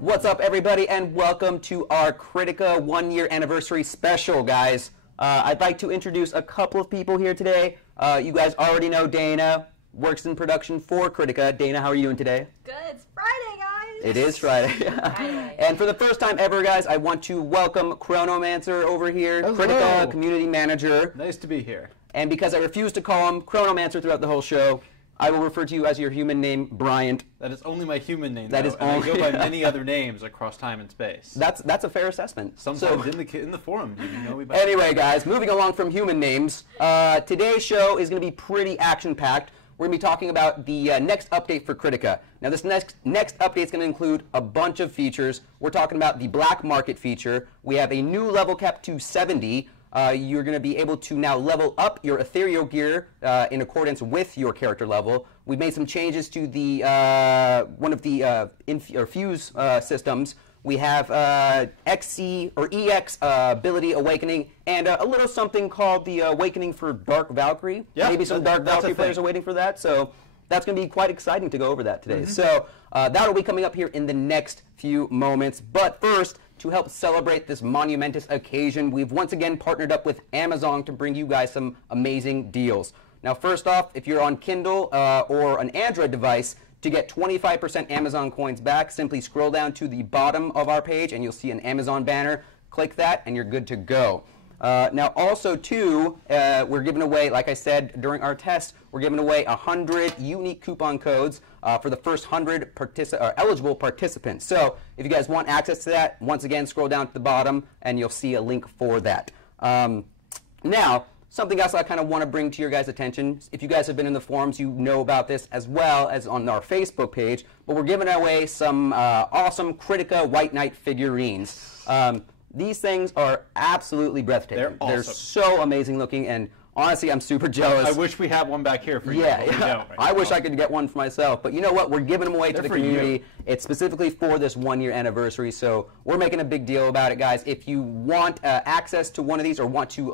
What's up, everybody, and welcome to our Kritika 1-year anniversary special, guys. I'd like to introduce a couple of people here today. You guys already know Dana, works in production for Kritika. Dana, how are you doing today? Good. It's Friday, guys. It is Friday. Friday. And for the first time ever, guys, I want to welcome Chronomancer over here, Hello. Kritika community manager. Nice to be here. And because I refuse to call him Chronomancer throughout the whole show, I will refer to you as your human name, Bryant. That is only my human name. That though, is and only. I go by many other names across time and space. That's a fair assessment. Sometimes So, in the forum, you know me by anyway, guys, moving along from human names, today's show is going to be pretty action-packed. We're going to be talking about the next update for Kritika. Now, this next update is going to include a bunch of features. We're talking about the black market feature. We have a new level cap to 70. You're going to be able to now level up your ethereal gear in accordance with your character level. We've made some changes to the one of the fuse systems. We have XC or EX ability awakening, and a little something called the awakening for Dark Valkyrie. Yeah, Maybe some Dark Valkyrie players are waiting for that. So that's going to be quite exciting to go over that today. So that'll be coming up here in the next few moments. But first, to help celebrate this monumentous occasion, we've once again partnered up with Amazon to bring you guys some amazing deals. Now, first off, if you're on Kindle or an Android device, to get 25% Amazon coins back, simply scroll down to the bottom of our page and you'll see an Amazon banner. Click that and you're good to go. Now, also, too, we're giving away, like I said during our test, we're giving away 100 unique coupon codes for the first 100 eligible participants. So if you guys want access to that, once again, scroll down to the bottom and you'll see a link for that. Now, something else I kind of want to bring to your guys' attention. If you guys have been in the forums, you know about this as well as on our Facebook page. But we're giving away some awesome Kritika White Knight figurines. These things are absolutely breathtaking. They're awesome. They're so amazing looking, and honestly, I'm super jealous. I wish we had one back here for you. Yeah, but we don't right I wish now. I could get one for myself. But you know what? We're giving them away to the for you. community. It's specifically for this 1-year anniversary, so we're making a big deal about it, guys. If you want access to one of these or want to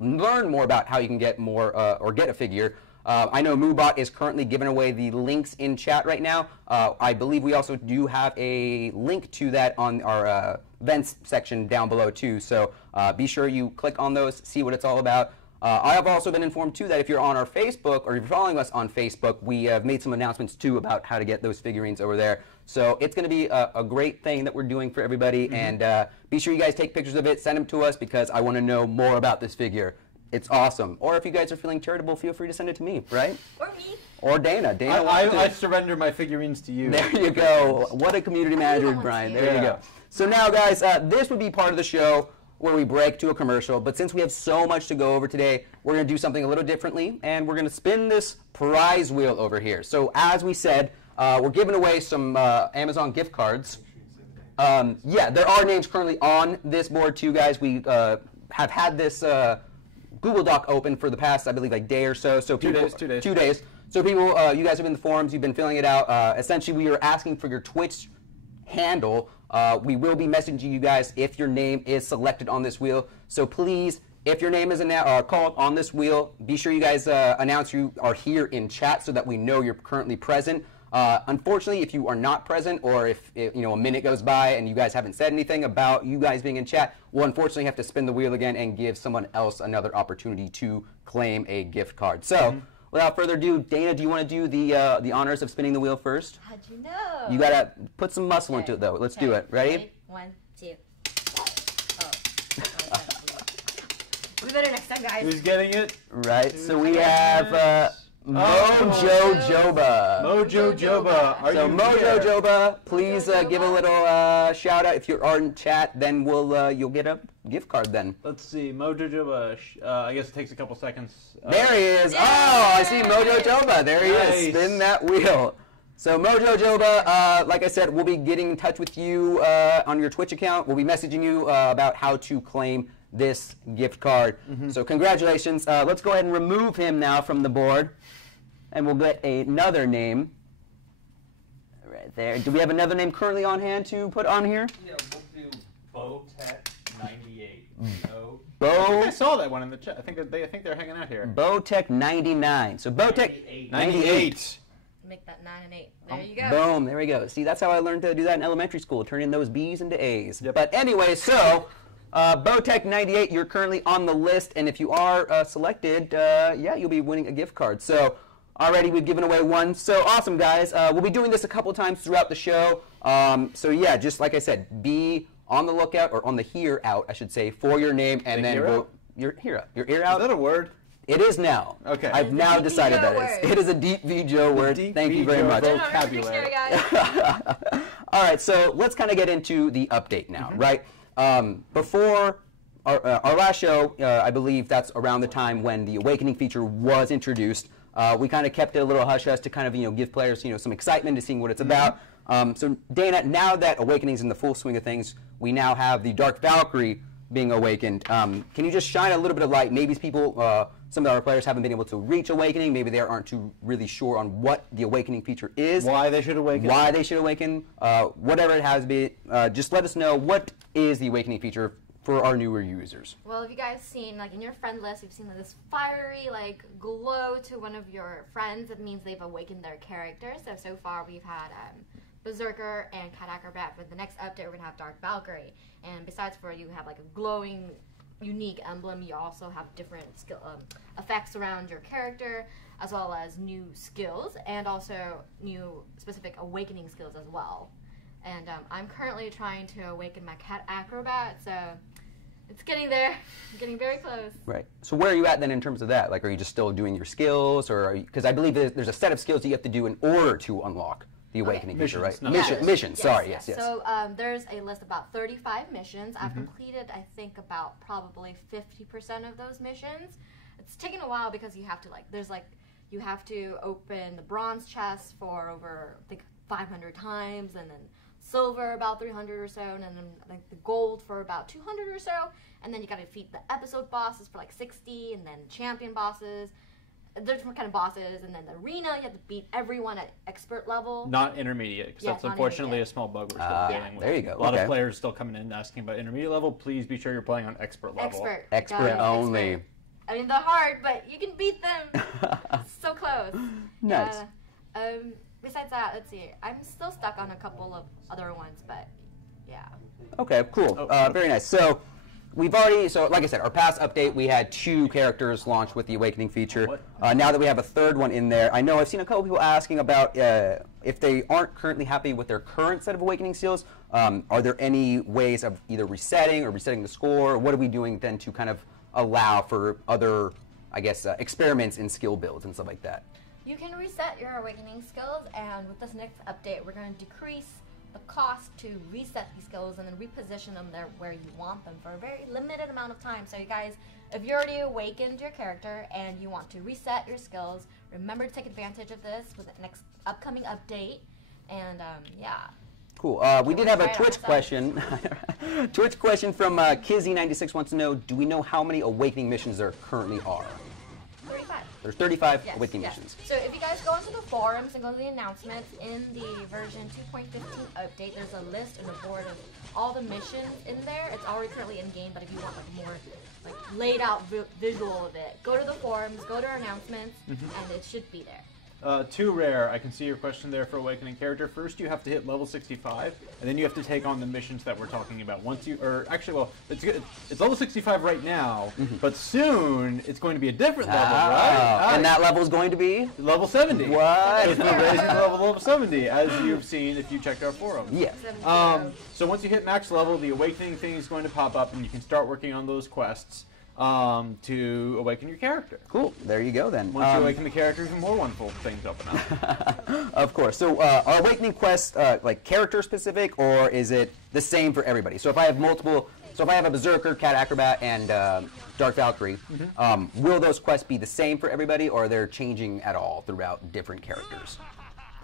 learn more about how you can get more or get a figure, I know Moobot is currently giving away the links in chat right now. I believe we also do have a link to that on our events section down below too. So be sure you click on those, see what it's all about. I have also been informed too that if you're on our Facebook or you're following us on Facebook, we have made some announcements too about how to get those figurines over there. So it's going to be a great thing that we're doing for everybody. And be sure you guys take pictures of it, send them to us because I want to know more about this figure. It's awesome. Or if you guys are feeling charitable, feel free to send it to me, right? Or me. Or Dana. Dana I surrender my figurines to you. There you go. What a community manager, Brian. There you go. So now, guys, this would be part of the show where we break to a commercial. But since we have so much to go over today, we're going to do something a little differently. And we're going to spin this prize wheel over here. So as we said, we're giving away some Amazon gift cards. Yeah, there are names currently on this board, too, guys. We have had this Google Doc open for the past, I believe, like day or so. So people, 2 days. 2 days. So people, you guys have been in the forums, you've been filling it out. Essentially, we are asking for your Twitch handle. We will be messaging you guys if your name is selected on this wheel. So please, if your name is called on this wheel, be sure you guys announce you are here in chat so that we know you're currently present. Unfortunately, if you are not present, or if a minute goes by and you guys haven't said anything about you guys being in chat, we'll unfortunately have to spin the wheel again and give someone else another opportunity to claim a gift card. So, without further ado, Dana, do you want to do the honors of spinning the wheel first? How'd you know? You gotta put some muscle into it, though. Let's do it. Ready? 1, 2. Oh. We better next time, guys. Who's getting it? Right. So we have Mojo Joba. Mojo Joba. So Mojo Joba, please give a little shout out. If you're in chat, then you'll get a gift card then. Let's see, Mojo Joba. I guess it takes a couple seconds. There he is. Yeah. Oh, I see Mojo Joba. There he is. Spin that wheel. So Mojo Joba, like I said, we'll be getting in touch with you on your Twitch account. We'll be messaging you about how to claim this gift card. So congratulations. Let's go ahead and remove him now from the board. And we'll get another name. Right there. Do we have another name currently on hand to put on here? Yeah, we'll do BowTech98. I saw that one in the chat. I think they're hanging out here. BowTech99. So BowTech 98. make that 9 and 8. There you go. Boom, there we go. See, that's how I learned to do that in elementary school, turning those B's into A's. Yep. But anyway, so Bowtech 98, you're currently on the list, and if you are selected, yeah, you'll be winning a gift card. So already we've given away one. So awesome, guys. We'll be doing this a couple times throughout the show. So yeah, just like I said, be on the lookout, or on the here out, I should say, for your name, and then go your ear out. Your ear out. Is that a word? It is now. Okay. I've now decided that it is a deep V Joe word. Thank you very much. Vocabulary. All right, so let's kind of get into the update now, right? Before our last show, I believe that's around the time when the Awakening feature was introduced. We kind of kept it a little hush-hush to kind of give players some excitement to seeing what it's about. So Dana, now that Awakening's in the full swing of things, we now have the Dark Valkyrie being awakened. Can you just shine a little bit of light? Maybe people, some of our players haven't been able to reach Awakening. Maybe they aren't too really sure on what the Awakening feature is. Why they should awaken. Why they should awaken. Whatever it has to be. Just let us know, what is the Awakening feature for our newer users? Well, have you guys seen, like, in your friend list, you've seen this fiery, like, glow to one of your friends? It means they've awakened their character. So far we've had Berserker and Cat Acrobat. For the next update, we're going to have Dark Valkyrie. And besides for you have, like, a glowing, unique emblem, you also have different skill effects around your character, as well as new skills, and also new specific awakening skills as well. And I'm currently trying to awaken my Cat Acrobat, so it's getting there. I'm getting very close. Right. So where are you at then in terms of that? Like, are you just still doing your skills, or because I believe there's a set of skills that you have to do in order to unlock the Awakening feature, right? Missions. Sorry, yes. So there's a list of about 35 missions. I've completed, I think, about probably 50% of those missions. It's taken a while because you have to, like, you have to open the bronze chest for over, I think, 500 times, and then silver about 300 or so, and then like the gold for about 200 or so, and then you gotta defeat the episode bosses for like 60, and then champion bosses. There's different kind of bosses, and then the arena, you have to beat everyone at expert level. Not intermediate, because that's unfortunately a small bug we're still dealing with. There you go. A lot of players still coming in asking about intermediate level. Please be sure you're playing on expert level. Expert only. Expert. I mean, they're hard, but you can beat them. So close. Nice. Besides that, let's see. I'm still stuck on a couple of other ones, but yeah. Okay, cool. Very nice. So we've already, like I said, our past update, we had 2 characters launched with the Awakening feature. Now that we have a 3rd one in there, I know I've seen a couple people asking about if they aren't currently happy with their current set of Awakening seals, are there any ways of either resetting the score? What are we doing then to kind of allow for other, I guess, experiments in skill builds and stuff like that? You can reset your Awakening skills, and with this next update, we're going to decrease the cost to reset these skills and then reposition them there where you want them for a very limited amount of time. So you guys, if you already awakened your character and you want to reset your skills, remember to take advantage of this with the next upcoming update. And yeah. Cool. We did have a Twitch question. Twitch question from Kizzy96 wants to know, do we know how many Awakening missions there currently are? 35. There's 35 Awakening missions. So if you guys go into the forums and go to the announcements, in the version 2.15 update, there's a list and a board of all the missions in there. It's already currently in game, but if you want like more like laid out visual of it, go to the forums, go to our announcements, and it should be there. Too rare. I can see your question there for Awakening character. First, you have to hit level 65, and then you have to take on the missions that we're talking about. Once you, or actually, well, it's level 65 right now, but soon it's going to be a different level, right? And that level is going to be level 70. What? It's been raising to level 70, as you've seen if you checked our forums. Yes. So once you hit max level, the Awakening thing is going to pop up, and you can start working on those quests to awaken your character. Cool. There you go then. Once you awaken the character, even more wonderful things open up. Of course. So are Awakening quests like character specific, or is it the same for everybody? So if I have multiple, so if I have a Berserker, Cat Acrobat, and Dark Valkyrie, will those quests be the same for everybody, or are they changing at all throughout different characters?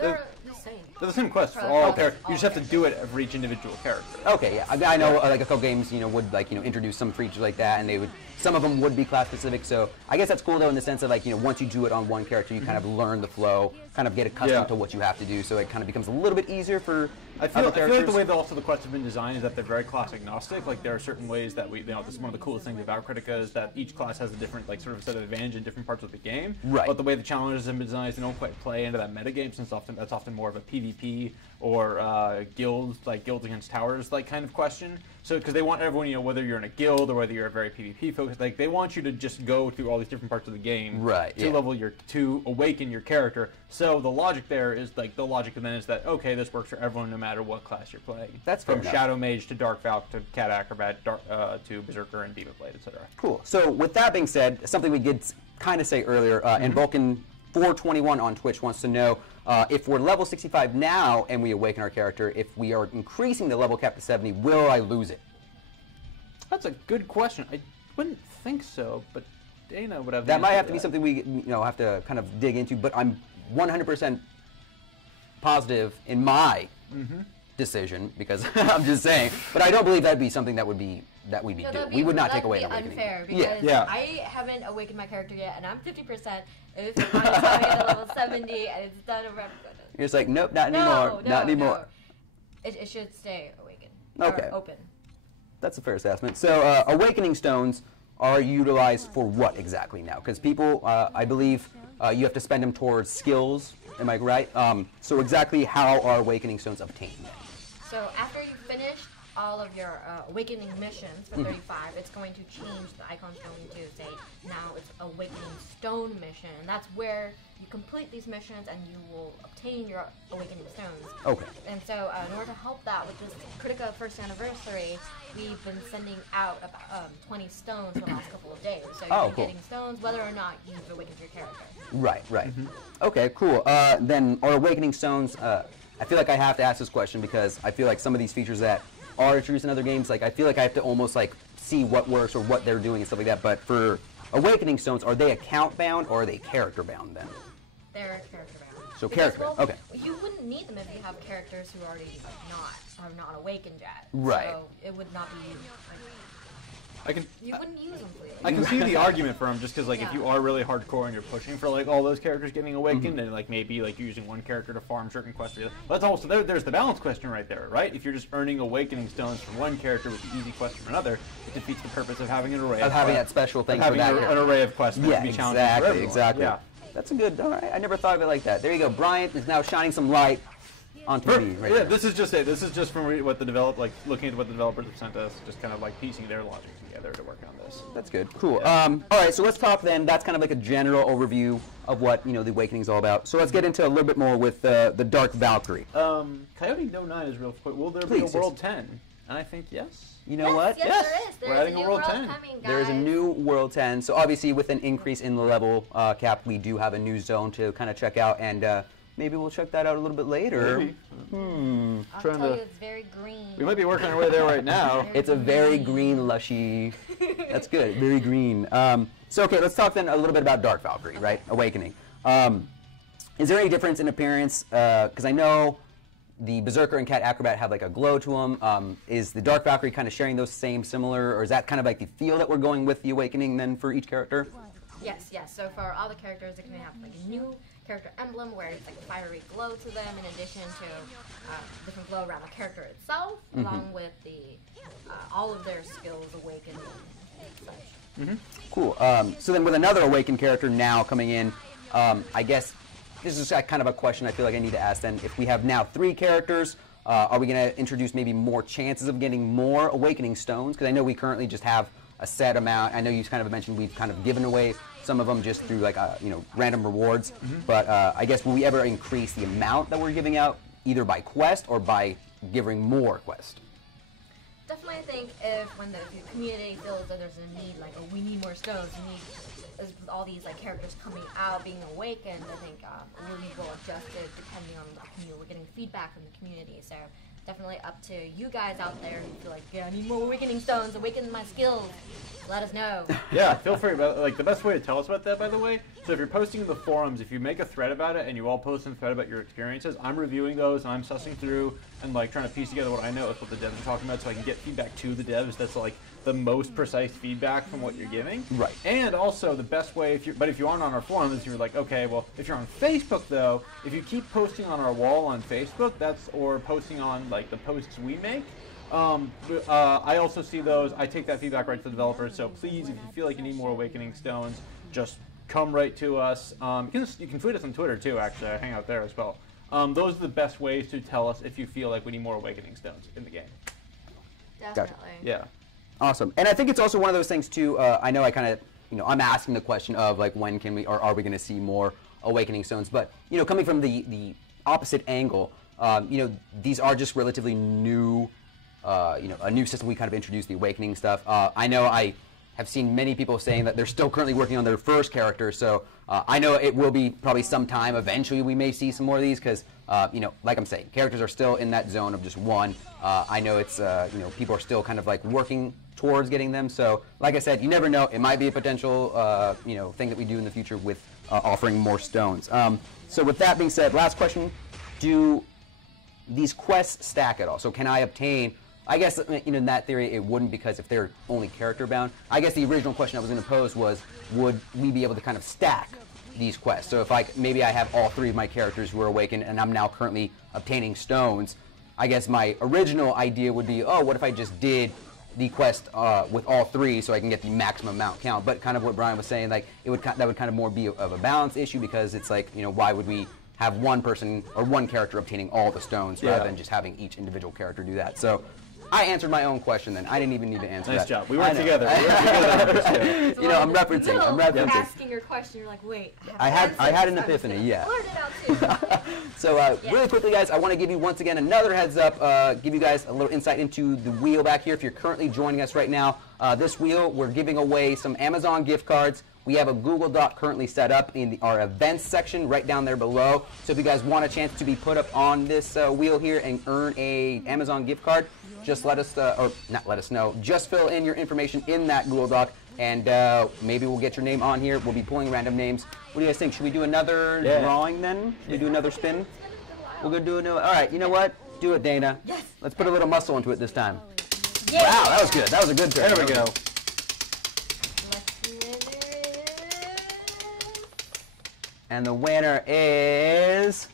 They're the same. They're the same quest for all characters. You just have to do it for each individual character. Okay, yeah. I know like a couple games, would like introduce some features like that, and they would. Some of them would be class specific. So I guess that's cool though in the sense of like once you do it on one character, you kind of learn the flow, kind of get accustomed to what you have to do. So it kind of becomes a little bit easier for I feel like the way that also the quests have been designed is that they're very class agnostic. Like there are certain ways that this is one of the coolest things about Kritika is that each class has a different sort of set of advantage in different parts of the game. Right. But the way the challenges have been designed, they don't quite play into that metagame since that's often more of a PvP or guilds against towers kind of question. So because they want everyone, whether you're in a guild or whether you're a very PvP focused, they want you to just go through all these different parts of the game to awaken your character. So the logic there is the logic then is that okay, this works for everyone no matter what class you're playing. That's from Shadow Mage to Dark Valk to Cat Acrobat to Berserker and Diva Blade, etc. Cool. So with that being said, something we did kind of say earlier, and Vulcan 421 on Twitch wants to know if we're level 65 now and we awaken our character, if we are increasing the level cap to 70, will I lose it? That's a good question. I wouldn't think so, but Dana would have. That might have to be something we have to kind of dig into. But I'm 100% positive in my decision because I'm just saying. But I don't believe that'd be something that we'd be doing. We would not take away the awakening. Unfair because I haven't awakened my character yet, and I'm 50%. If I'm at level 70 and it's done around. You're just like, nope, not anymore. Not anymore. No. It should stay awakened. Okay. Or open. That's a fair assessment. So awakening stones are utilized for what exactly now? Because people, I believe, you have to spend them towards skills. Am I right? So exactly how are awakening stones obtained? So after you finish all of your awakening missions for 35, it's going to change the icon stone to say now it's awakening stone mission, and that's where you complete these missions and you will obtain your awakening stones. Okay. And so in order to help that with this Kritika first anniversary, we've been sending out about 20 stones for the last couple of days. So you're getting stones whether or not you've awakened your character. Right. Okay, cool. Then our awakening stones, I feel like I have to ask this question because I feel like some of these features that are introduced in other games, I feel like I have to almost see what works or what they're doing and stuff like that. But for awakening stones, are they account bound or are they character bound then? They're character bound. So character bound. Okay. You wouldn't need them if you have characters who already have not awakened yet. Right. So it would not be. You wouldn't use them, please. I can see the argument for them just because if you are really hardcore and you're pushing for all those characters getting awakened and maybe you're using one character to farm certain quests. That's also there's the balance question right there, right? If you're just earning awakening stones from one character with the easy quest from another, it defeats the purpose of having an array of having that special thing for that. Having an array of quests to be challenging for everyone. Exactly. Yeah. That's a good. All right, I never thought of it like that. There you go. Bryant is now shining some light onto me. Right there. This is just from what the looking at what the developers have sent us, just kind of piecing their logic together to work on this. That's good. Cool. All right, so let's talk then. That's kind of a general overview of what the Awakening is all about. So let's get into a little bit more with the Dark Valkyrie. Coyote No 9 is real quick. Will there be a World 10? And I think yes. You know what? Yes, there is. We're adding a World 10. Coming, there is a new World 10. So obviously with an increase in the level cap, we do have a new zone to kind of check out, and maybe we'll check that out a little bit later. Maybe. I'll tell you, it's very green. We might be working our way there right now. It's a very green, lushy. That's good. Very green. So okay, let's talk then a little bit about Dark Valkyrie, right? Awakening. Is there any difference in appearance? Because I know the Berserker and Cat Acrobat have a glow to them. Is the Dark Valkyrie kind of sharing those similar, or is that kind of the feel that we're going with the Awakening then for each character? Yes. So for all the characters, they're going to have a new character emblem where it's a fiery glow to them, in addition to different glow around the character itself, along with all of their skills awakened and such. Cool. So then with another awakened character now coming in, I guess this is kind of a question I feel like I need to ask then. If we have now 3 characters, are we going to introduce maybe more chances of getting more awakening stones? Because I know we currently just have a set amount. I know you kind of mentioned we've kind of given away some of them just through random rewards. But I guess will we ever increase the amount that we're giving out, either by quest or by giving more quest? Definitely, I think if when the community feels that there's a need, we need more stones, with all these characters coming out, being awakened, I think we will adjust it depending on the community. We're getting feedback from the community, so definitely up to you guys out there who feel I need more awakening stones, awaken my skills. Let us know. Yeah, feel free. But the best way to tell us about that, by the way, So if you're posting in the forums, if you make a thread about it and you all post in the thread about your experiences, I'm reviewing those and I'm sussing through and like trying to piece together what I know is what the devs are talking about, so I can get feedback to the devs that's like the most precise feedback from what you're giving. Right. And also the best way, if you aren't on our forums, you're like, okay, well, if you're on Facebook though, if you keep posting on our wall on Facebook, or posting on like the posts we make, I also see those. I take that feedback right to the developers. So please, if you feel like you need more Awakening Stones, just come right to us. You can tweet us on Twitter too. Actually, I hang out there as well. Those are the best ways to tell us if you feel like we need more Awakening Stones in the game. Definitely. Yeah. Awesome. And I think it's also one of those things too. I know I kind of, I'm asking the question of like when can we, or are we going to see more Awakening Stones? But coming from the opposite angle, these are just relatively new. A new system we kind of introduced, the Awakening stuff. I know I have seen many people saying that they're still currently working on their first character, so I know it will be probably sometime eventually we may see some more of these because, like I'm saying, characters are still in that zone of just one. I know it's, people are still kind of like working towards getting them, so like I said, you never know. It might be a potential, thing that we do in the future with offering more stones. So with that being said, last question, do these quests stack at all? So can I obtain... I guess in that theory it wouldn't, because if they're only character bound. I guess the original question I was going to pose was, would we be able to kind of stack these quests? So if maybe I have all 3 of my characters who are awakened and I'm now currently obtaining stones, I guess my original idea would be, oh, what if I just did the quest with all 3 so I can get the maximum amount count? But kind of what Brian was saying, like that would kind of more be of a balance issue, because it's like, why would we have one person or one character obtaining all the stones rather than just having each individual character do that? So I answered my own question then. I didn't even need to answer that. Nice job. We worked together. I'm referencing. Asking your question, you're like, wait. I had an epiphany. Yeah. Blurt it out too. So really quickly, guys, I want to give you once again another heads up. Give you guys a little insight into the wheel back here. If you're currently joining us right now, this wheel, we're giving away some Amazon gift cards. We have a Google Doc currently set up in our events section right down there below. So if you guys want a chance to be put up on this wheel here and earn a Amazon gift card, just let us, or not let us know, just fill in your information in that Google Doc, and maybe we'll get your name on here. We'll be pulling random names. What do you guys think? Should we do another drawing then? Should we do another spin? We'll go do another. All right, you know what? Do it, Dana. Yes. Let's put a little muscle into it this time. Yeah. Wow, that was good. That was a good turn. There we go. And the winner is...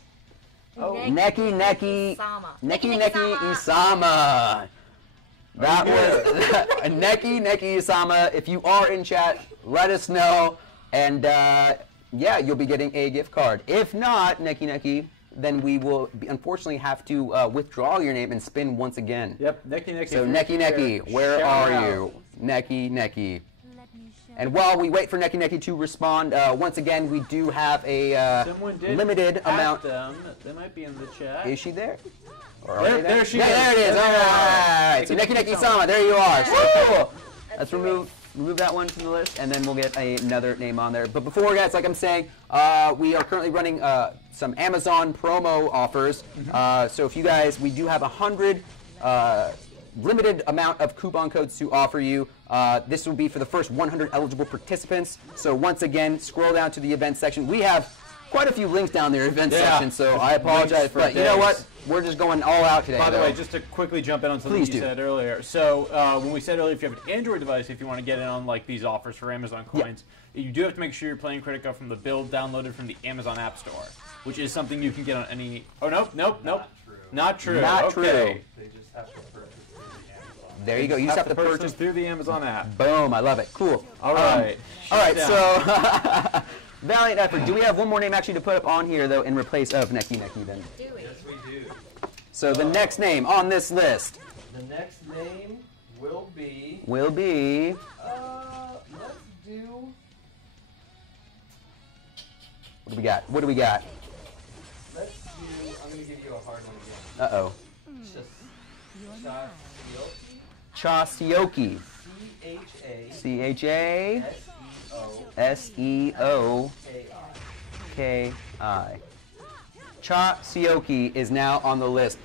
Neki Isama. That was Neki Isama. If you are in chat, let us know, and yeah, you'll be getting a gift card. If not, Neki, then we will unfortunately have to withdraw your name and spin once again. Yep, Neki. So Neki, where are you? Neki. And while we wait for Neki to respond, once again, we do have a limited amount. They might be in the chat. Is she there? There she is. There it is. All right. So Neki-sama, there you are. So cool. Let's remove that one from the list, and then we'll get another name on there. But before, guys, like I'm saying, we are currently running some Amazon promo offers. So if you guys, we do have 100 limited amount of coupon codes to offer you. This will be for the first 100 eligible participants. So once again, scroll down to the event section. We have quite a few links down there, event section, so I apologize, but you know what? We're just going all out today. By the way, just to quickly jump in on something you said earlier. So when we said earlier, if you have an Android device, if you want to get in on like these offers for Amazon coins, you do have to make sure you're playing Kritika from the build downloaded from the Amazon App Store, which is something you can get on any... Oh, nope. Not true. Not true. They just have to purchase through the Amazon. There you go. You just have to purchase through the Amazon app. Boom. I love it. Cool. All right. So... Valiant effort. Do we have one more name actually to put up on here, though, in replace of Neki then? Do we? Yes, we do. So the next name on this list. The next name will be... Will be... let's do... What do we got? What do we got? Let's do... I'm going to give you a hard one again. Uh-oh. Chasioki. C-H-A... S-E-O-K-I. Chasioki is now on the list.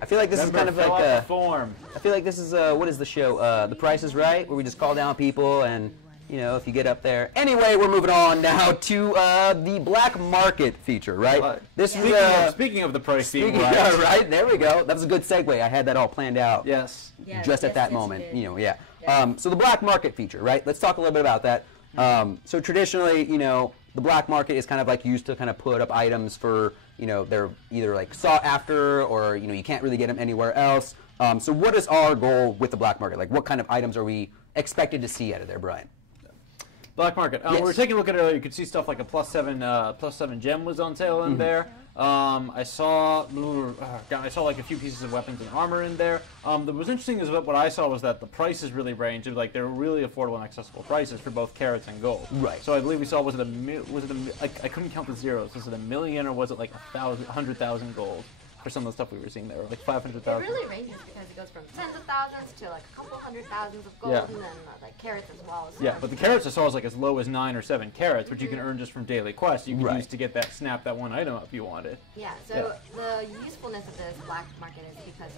I feel like this is kind of like form. I feel like this is what is the show? The Price is Right, where we just call down people and you know, if you get up there. Anyway, we're moving on now to the black market feature, right? This is speaking of the price being yeah, right. There we go. That was a good segue. I had that all planned out. Yes. Just at that moment, you know, yeah. So the black market feature, right? Let's talk a little bit about that. So traditionally, you know, the black market is kind of like used to kind of put up items for, you know, they're either like sought after or, you know, you can't really get them anywhere else. So what is our goal with the black market? Like, what kind of items are we expected to see out of there, Brian? Black market. Yes. We were taking a look at it earlier. You could see stuff like a +7 gem was on sale in there. I saw like a few pieces of weapons and armor in there. What was interesting is what I saw was that the prices really ranged. Like they were really affordable and accessible prices for both carrots and gold. Right. So I believe we saw I couldn't count the zeros. Was it a million or was it like 100,000 gold? For some of the stuff we were seeing there, like 500,000. It really ranges because it goes from tens of thousands to like a couple hundred thousands of gold, Yeah. and then like carrots as well. So. Yeah, but the carrots I saw was like as low as 9 or 7 carrots, which you can earn just from daily quests. You can use to get that snap that one item up if you wanted. Yeah. So the usefulness of this black market is because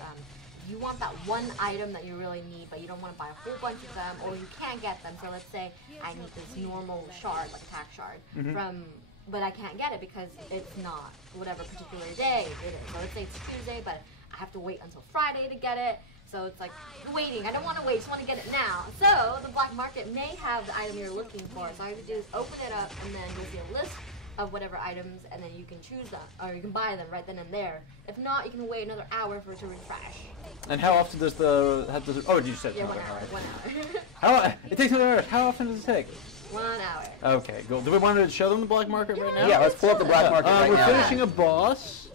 you want that one item that you really need, but you don't want to buy a whole bunch of them, or you can't get them. So let's say I need this normal shard, like attack shard, but I can't get it because it's not whatever particular day it is. So let's say it's Tuesday, but I have to wait until Friday to get it. So it's like waiting. I don't want to wait. I just want to get it now. So the black market may have the item you're looking for. So all you have to do is open it up, and then you'll see a list of whatever items, and then you can choose them, or you can buy them right then and there. If not, you can wait another hour for it to refresh. And how often does oh, did you say? Yeah, 1 hour. 1 hour. It takes 1 hour. How often does it take? 1 hour. Okay, cool. Do we want to show them the black market right now? Yeah, let's pull up the black market right we're now. finishing a boss,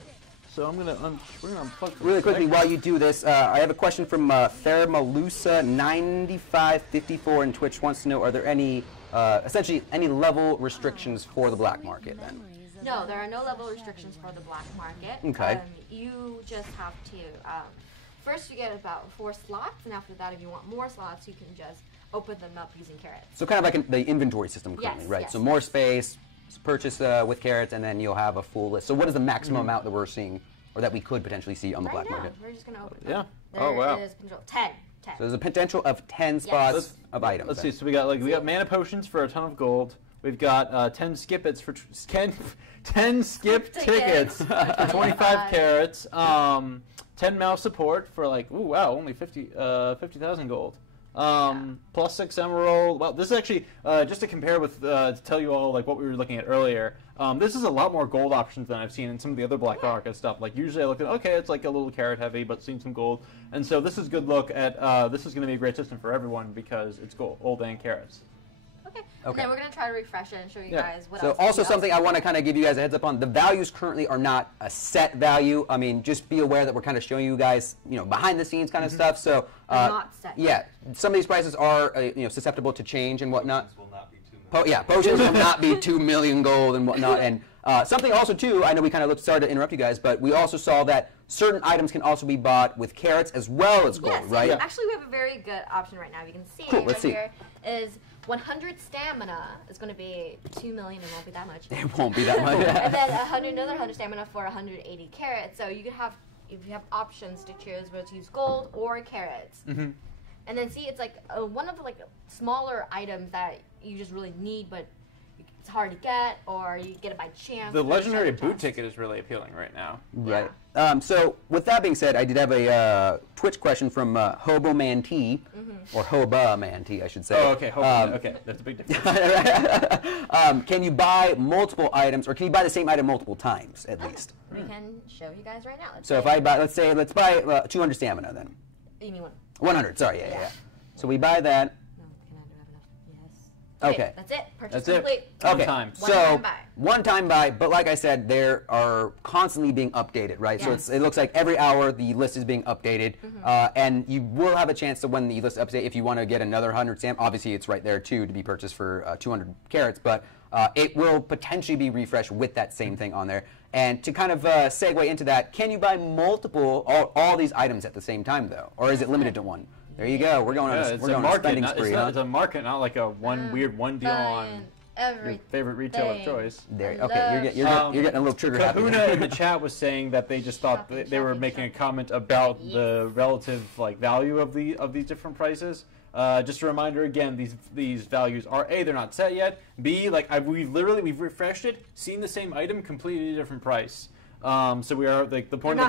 so we're gonna unplug Really quickly, while you do this, I have a question from Thermalusa9554 in Twitch. Wants to know, are there any, essentially, any level restrictions for the black market then? No, there are no level restrictions for the black market. Okay. You just have to, first you get about 4 slots, and after that, if you want more slots, you can just open them up using carrots. So kind of like the inventory system currently, right? Yes. So more space, purchase with carrots, and then you'll have a full list. So what is the maximum amount that we're seeing, or that we could potentially see on the black market? We're just going to open them. Yeah. There Oh, wow. is potential 10. So there's a potential of 10 spots of items. Let's see. So we got mana potions for a ton of gold. We've got 10 skip-its for 10 skip tickets for 25 carrots. 10 mouse support for like only 50,000 gold. Plus 6 emerald. Well, this is actually just to compare with to tell you all like what we were looking at earlier. This is a lot more gold options than I've seen in some of the other black market stuff. Like usually I look at it's like a little carrot heavy, but seeing some gold. And so this is a good look at this is going to be a great system for everyone because it's gold and carrots. And then we're going to try to refresh it and show you guys what so else. So also something I want to kind of give you guys a heads up on, the values currently are not a set value. I mean, just be aware that we're kind of showing you guys, you know, behind the scenes kind of stuff. So not set. Yeah, some of these prices are you know, susceptible to change and whatnot. Will not be 2 million. Potions will not be 2 million gold and whatnot. And something also too, I know we kind of started to interrupt you guys, but we also saw that certain items can also be bought with carrots as well as gold, right? Yeah. Actually, we have a very good option right now. You can see Cool, let's see. here is 100 stamina is going to be 2 million. It won't be that much. It won't be that much. And then another 100 stamina for 180 carrots. So you can have, if you have options to choose whether to use gold or carrots. And then see, it's like one of the like smaller items that you just really need, but it's hard to get, or you get it by chance. The legendary boot ticket is really appealing right now. Right. So with that being said, I did have a Twitch question from Hoboman T, or Hoba Man T, I should say. Oh, okay. Okay, that's a big difference. Can you buy multiple items, or can you buy the same item multiple times at least? We can show you guys right now. So if I buy, let's buy 200 stamina then. You mean what? 100. Sorry, yeah. So we buy that. No, can I do have enough? Yes. Okay. That's it. Purchase That's complete. it. One time. So buy. one-time buy, but like I said, they are constantly being updated, right? Yes. So it looks like every hour the list is being updated, and you will have a chance to, when the list update, if you want to get another 100 stamp, obviously it's right there too to be purchased for 200 carats, but it will potentially be refreshed with that same thing on there. And to kind of segue into that, can you buy multiple, all these items at the same time though, or is it limited to one? There you go. We're going on a spending spree. It's a market, not like a weird one deal on Everything. Favorite retailer of choice. There. Okay, you're getting a little trigger happy. Kahuna in the chat was saying that they just thought they were making a comment about the relative value of these different prices. Just a reminder again, these values are A, they're not set yet. B, we've refreshed it, seen the same item, completely different price. So we are the point.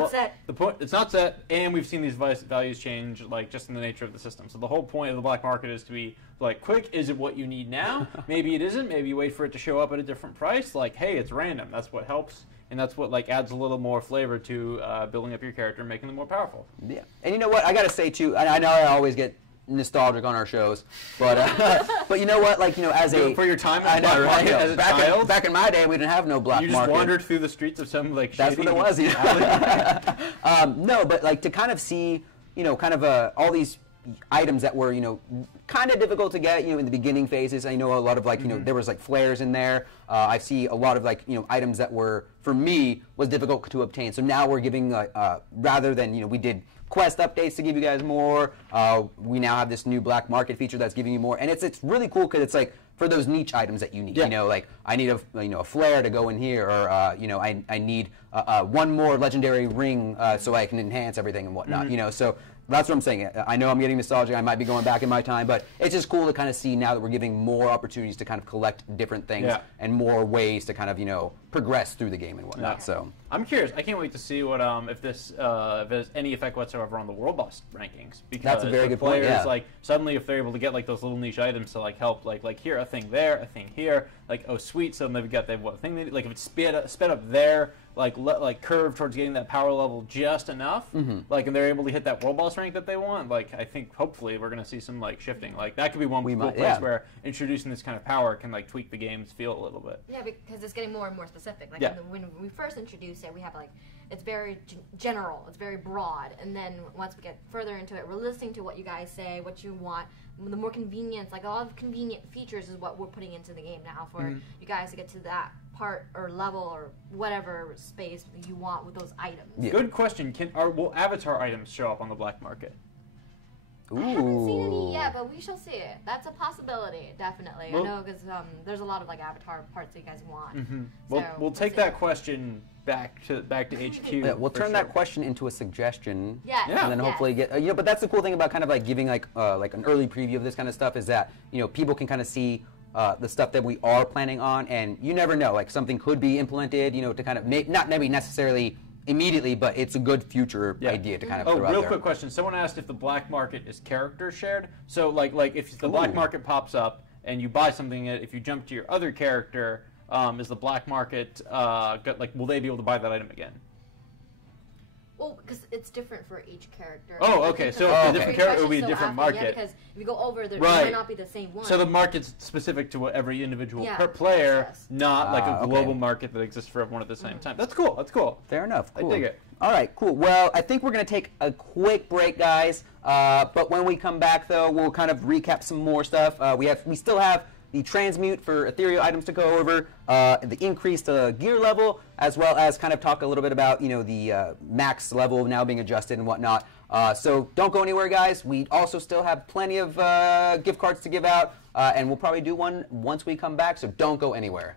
It's not set, and we've seen these values change just in the nature of the system. So the whole point of the black market is to be quick. Is it what you need now? Maybe it isn't. Maybe you wait for it to show up at a different price. Hey, it's random. That's what helps, and that's what adds a little more flavor to building up your character, and making them more powerful. Yeah, and you know what? I gotta say too. I know I always get nostalgic on our shows, but but you know what? As for your time, I know, right? As a child, back in my day, we didn't have no black market. You just wandered through the streets of some That's what it was. No, but to kind of see, all these items that were kind of difficult to get in the beginning phases. I know a lot of there was flares in there. I see a lot of items that were, for me, was difficult to obtain. So now we're giving rather than we did quest updates to give you guys more. We now have this new black market feature that's giving you more, and it's really cool because it's for those niche items that you need. Yeah. I need a flare to go in here, or I need one more legendary ring so I can enhance everything and whatnot. So that's what I'm saying. I know I'm getting nostalgic. I might be going back in my time, but it's just cool to kind of see now that we're giving more opportunities to kind of collect different things and more ways to kind of progress through the game and whatnot. So I'm curious. I can't wait to see what if there's any effect whatsoever on the world boss rankings. Because that's a very good point. Yeah. Suddenly if they're able to get those little niche items to help here a thing there, a thing here, oh sweet, suddenly we've got what thing they if it's sped up there, curve towards getting that power level just enough, and they're able to hit that world boss rank that they want. I think hopefully we're gonna see some shifting. That could be one cool place where introducing this kind of power can tweak the game's feel a little bit. Yeah, because it's getting more and more specific. When we first introduced it, we have it's very general, it's very broad, and then once we get further into it, we're listening to what you guys say, what you want. The more convenience, a lot of convenient features is what we're putting into the game now for you guys to get to that part or level or whatever space you want with those items. Yeah. Good question. Will avatar items show up on the black market? Ooh. I haven't seen any yet, but we shall see it. That's a possibility, definitely. Well, I know because there's a lot of avatar parts that you guys want. So we'll take that question back to HQ. Yeah, we'll turn that question into a suggestion. Yes. And then hopefully get but that's the cool thing about kind of giving an early preview of this kind of stuff is that people can kind of see the stuff that we are planning on, and you never know, something could be implemented to kind of not maybe necessarily immediately, but it's a good future idea to kind of throw out real there. Quick question. Someone asked if the black market is character shared. So if the black market pops up and you buy something, if you jump to your other character, is the black market will they be able to buy that item again? Well, because it's different for each character. Oh, okay. So a different character will be a different market. Yeah, because if you go over, there might not be the same one. So the market's specific to every individual player, not a global market that exists for everyone at the same time. That's cool. That's cool. Fair enough. Cool. I dig it. All right, cool. Well, I think we're going to take a quick break, guys. But when we come back, though, we'll kind of recap some more stuff. We still have the transmute for ethereal items to go over, the increased gear level, as well as kind of talk a little bit about the max level now being adjusted and whatnot. So don't go anywhere, guys. We also still have plenty of gift cards to give out, and we'll probably do one once we come back. So don't go anywhere.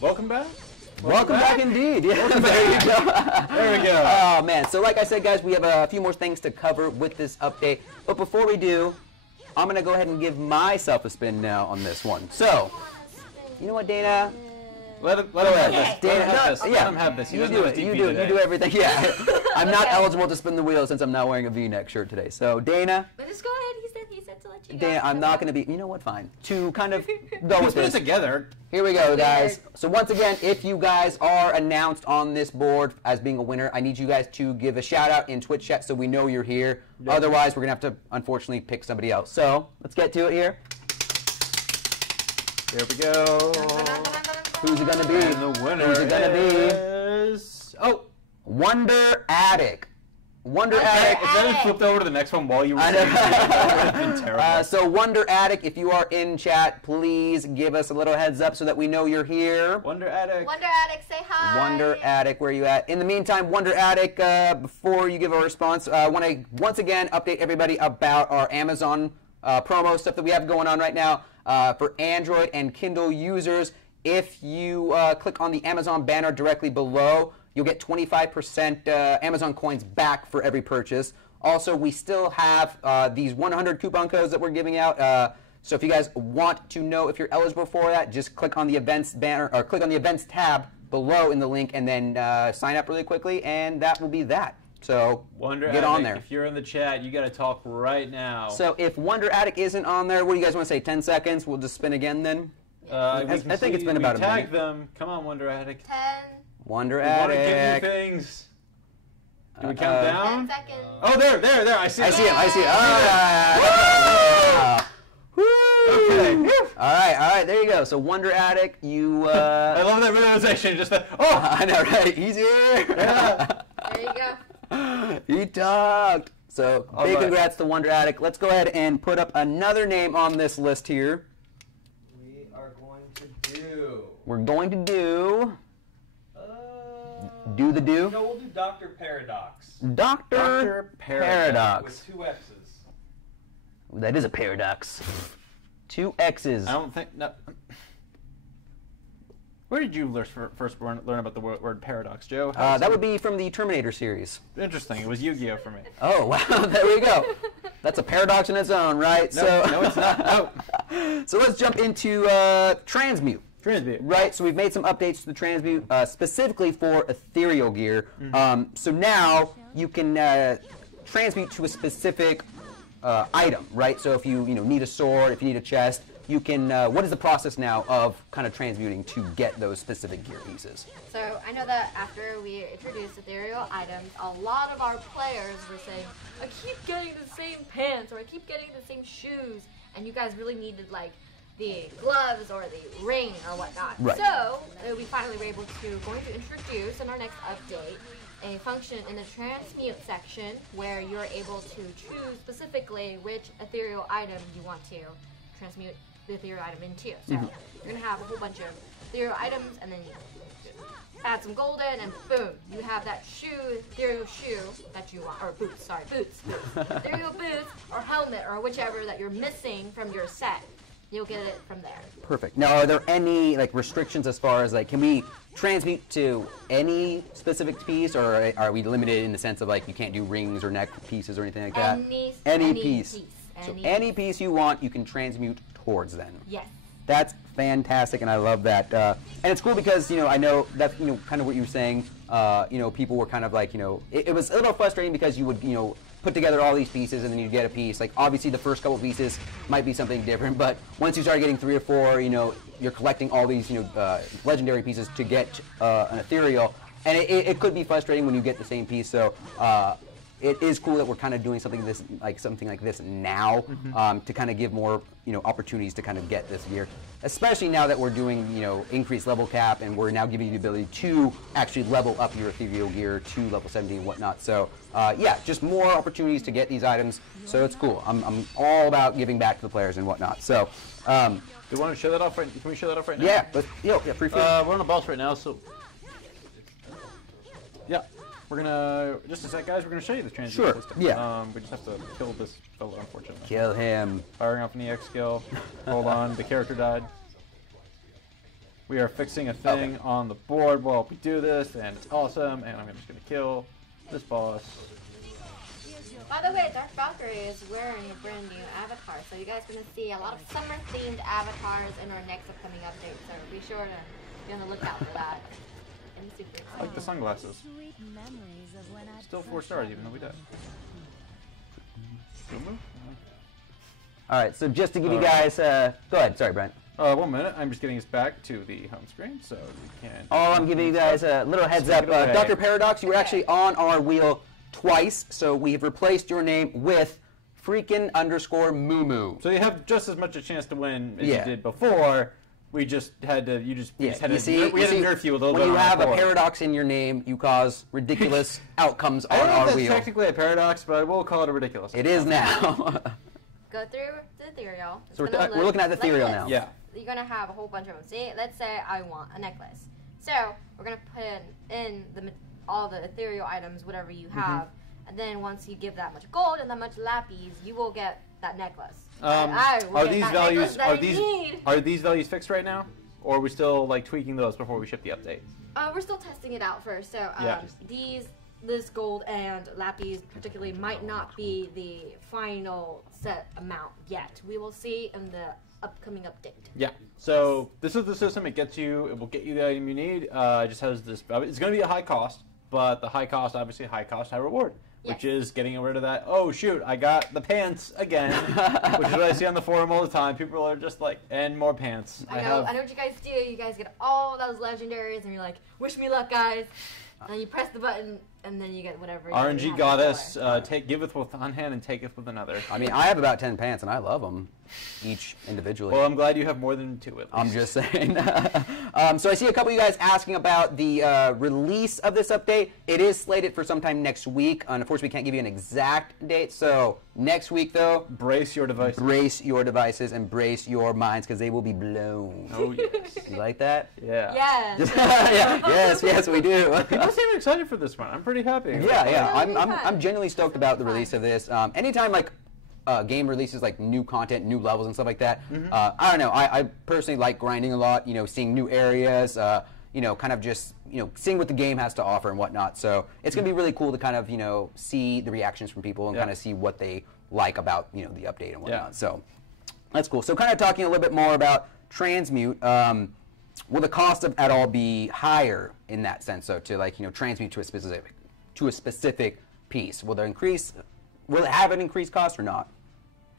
Welcome back. Welcome back indeed. Yeah, there you go. There we go. Oh man, so like I said, guys, we have a few more things to cover with this update. But before we do, I'm gonna go ahead and give myself a spin now on this one. So, you know what, Dana? Let him have this. Dana, Let him have this. You do it. You do everything. Yeah. I'm not eligible to spin the wheel since I'm not wearing a V-neck shirt today. So, Dana. But just go ahead. He said. said to let you Dan, guys I'm know not that. going to be, you know what, fine. To kind of go Let's with put it this. together. Here we go, guys. So once again, if you guys are announced on this board as being a winner, I need you guys to give a shout out in Twitch chat so we know you're here. Yep. Otherwise, we're going to have to, unfortunately, pick somebody else. So let's get to it here. Here we go. Who's it going to be? And the winner Who's it going to be? is... Oh! Wonder Attic. Wonder Wonder Attic. If that had flipped over to the next one while you were I saying know. that would have been terrible. So Wonder Attic, if you are in chat, please give us a little heads up so that we know you're here. Wonder Attic. Wonder Attic, say hi. Wonder Attic, where you at? In the meantime, Wonder Attic, before you give a response, I want to once again update everybody about our Amazon promo stuff that we have going on right now for Android and Kindle users. If you click on the Amazon banner directly below, you'll get 25% Amazon coins back for every purchase. Also, we still have these 100 coupon codes that we're giving out. So if you guys want to know if you're eligible for that, just click on the events banner or click on the events tab below in the link and then sign up really quickly, and that will be that. So Wonder get Attic, on there. if you're in the chat, you got to talk right now. So if Wonder Attic isn't on there, what do you guys want to say? 10 seconds? We'll just spin again then? I think it's been about a tag minute. them. Come on, Wonder Attic. 10, Wonder We want to give you Attic. things. Do we count down? 10 seconds. Oh, there. I see I it. see him. I see him. Okay. All right. There you go. So Wonder Attic, you. I love that realization. Just that. Oh, I know, right? He's here. yeah. There you go. He talked. So All big right. congrats to Wonder Attic. Let's go ahead and put up another name on this list here. We are going to do. We're going to do. Do the do? No, we'll do Dr. Paradox. Dr. Paradox. With 2 X's. That is a paradox. 2 X's. I don't think. No. Where did you first learn about the word paradox, Joe? That would be from the Terminator series. Interesting. It was Yu-Gi-Oh for me. Oh, wow. There we go. That's a paradox in its own, right? No, it's not. No. So let's jump into Transmute. Transmute. Right, so we've made some updates to the Transmute specifically for ethereal gear. So now you can transmute to a specific item, right? So if you need a sword, if you need a chest, you can. What is the process now of kind of transmuting to get those specific gear pieces? So I know that after we introduced ethereal items, a lot of our players were saying, I keep getting the same pants or I keep getting the same shoes, and you guys really needed like the gloves or the ring or whatnot. Right. So we finally were going to introduce in our next update a function in the transmute section where you're able to choose specifically which ethereal item you want to transmute the ethereal item into. So you're going to have a whole bunch of ethereal items, and then you add some gold in, and boom, you have that ethereal shoe that you want, or boots, ethereal boots or helmet or whichever that you're missing from your set. You'll get it from there. Perfect. Now, are there any restrictions as far as can we transmute to any specific piece, or are we limited in the sense of you can't do rings or neck pieces or anything like that? Any piece. So any piece you want, you can transmute towards then. Yes. That's fantastic, and I love that. And it's cool because I know that's kind of what you were saying. People were kind of it was a little frustrating because you would put together all these pieces and then you'd get a piece. Obviously the first couple pieces might be something different, but once you start getting 3 or 4, you're collecting all these legendary pieces to get an ethereal, and it could be frustrating when you get the same piece. So it is cool that we're kind of doing something like this now to kind of give more opportunities to kind of get this gear, especially now that we're doing increased level cap, and we're now giving you the ability to actually level up your ethereal gear to level 70 and whatnot. So yeah, just more opportunities to get these items. So it's cool. I'm all about giving back to the players and whatnot. So do you want to show that off? Can we show that off right now? yeah, but free we're on a boss right now, so yeah. We're gonna just a sec, guys. We're gonna show you the transmute Sure, system. yeah. We just have to kill this fellow, unfortunately. kill him. Firing off an EX skill. Hold on, the character died. We are fixing a thing on the board while we do this, and it's awesome. And I'm just gonna kill this boss. By the way, Dark Valkyrie is wearing a brand new avatar, so you guys are going to see a lot of summer-themed avatars in our next upcoming update, so be sure to be on the lookout for that. I'm super excited. I like the sunglasses. Still 4 stars, even though we died. Good move. All right, so just to give you guys, go ahead. Sorry, Brent. 1 minute. I'm just getting us back to the home screen, so we can. Oh, I'm giving you guys a little heads up. Dr. Paradox, you were actually on our wheel twice, so we have replaced your name with freaking _ Moo Moo. So you have just as much a chance to win as you did before. We just had to. We had to nerf you a little bit. When you have a paradox in your name, you cause ridiculous outcomes on our wheel. I don't know if that's technically a paradox, but we'll call it a ridiculous. It is now. Go through the ethereal. So we're looking at the ethereal now. Yeah. You're gonna have a whole bunch of them. See, let's say I want a necklace. So we're gonna put in all the ethereal items, whatever you have, and then once you give that much gold and that much lapis, you will get that necklace. Are these values fixed right now, or are we still like tweaking those before we ship the update? We're still testing it out first. So this gold and lapis particularly might not be the final set amount yet. We will see in the upcoming update. Yeah. So this is the system. It will get you the item you need. It just has this. It's going to be a high cost, but the high cost, obviously, high cost, high reward. Which is getting rid of that, oh shoot, I got the pants again, which is what I see on the forum all the time. People are just like, and more pants. I know what you guys do. You guys get all those legendaries, and you're like, wish me luck, guys. And then you press the button, and then you get whatever. RNG goddess, giveth with one hand and taketh with another. I mean, I have about 10 pants, and I love them, each individually. Well, I'm glad you have more than 2 at least. I'm just saying. So I see a couple of you guys asking about the release of this update. It is slated for sometime next week. Unfortunately, we can't give you an exact date. So next week, though, brace your devices. Brace your devices and brace your minds, because they will be blown. Oh, yes. You like that? Yeah. Yes. Yes, we do. People seem excited for this one. I'm pretty happy. Yeah. I'm genuinely stoked about the release of this. Anytime, like, game releases like new content, new levels and stuff like that. I don't know. I personally like grinding a lot. Seeing new areas. Kind of just seeing what the game has to offer and whatnot. So it's gonna be really cool to kind of see the reactions from people and kind of see what they like about the update and whatnot. So that's cool. So kind of talking a little bit more about transmute. Will the cost of at all be higher in that sense? So to like transmute to a specific piece, will it have an increased cost or not?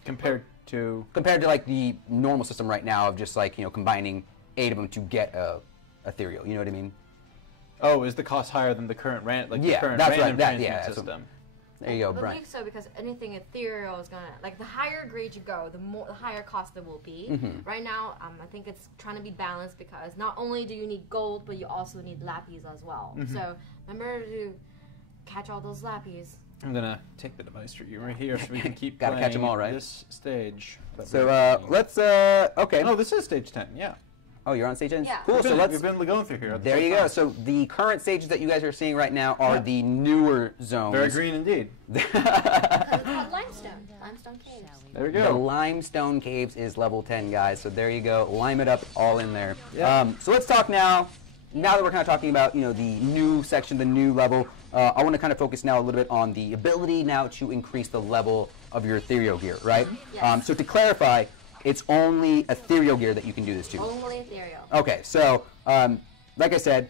Compared to like the normal system right now of just like combining 8 of them to get a ethereal. You know what I mean? Oh, is the cost higher than the current random system? There you go, I Brian. believe so, because anything ethereal is gonna, like, the higher grade you go, the higher cost there will be. Right now, I think it's trying to be balanced, because not only do you need gold, but you also need lapis as well. So remember to catch all those lapis. I'm gonna take the device for you right here, so we can keep Gotta playing catch them all, right? this stage. So let's okay. No, this is stage 10. Yeah. Oh, you're on stage 10? Yeah. Cool. We've been going through here. There you go. So the current stages that you guys are seeing right now are the newer zones. Very green indeed. Because it's called limestone. Limestone caves. There we go. The limestone caves is level 10, guys. So there you go. Lime it up all in there. Yeah. So let's talk now. Now that we're kind of talking about the new section, the new level, I want to kind of focus now a little bit on the ability now to increase the level of your ethereal gear, right? Yes. So to clarify, it's only ethereal gear that you can do this to. Only ethereal. Okay, so like I said,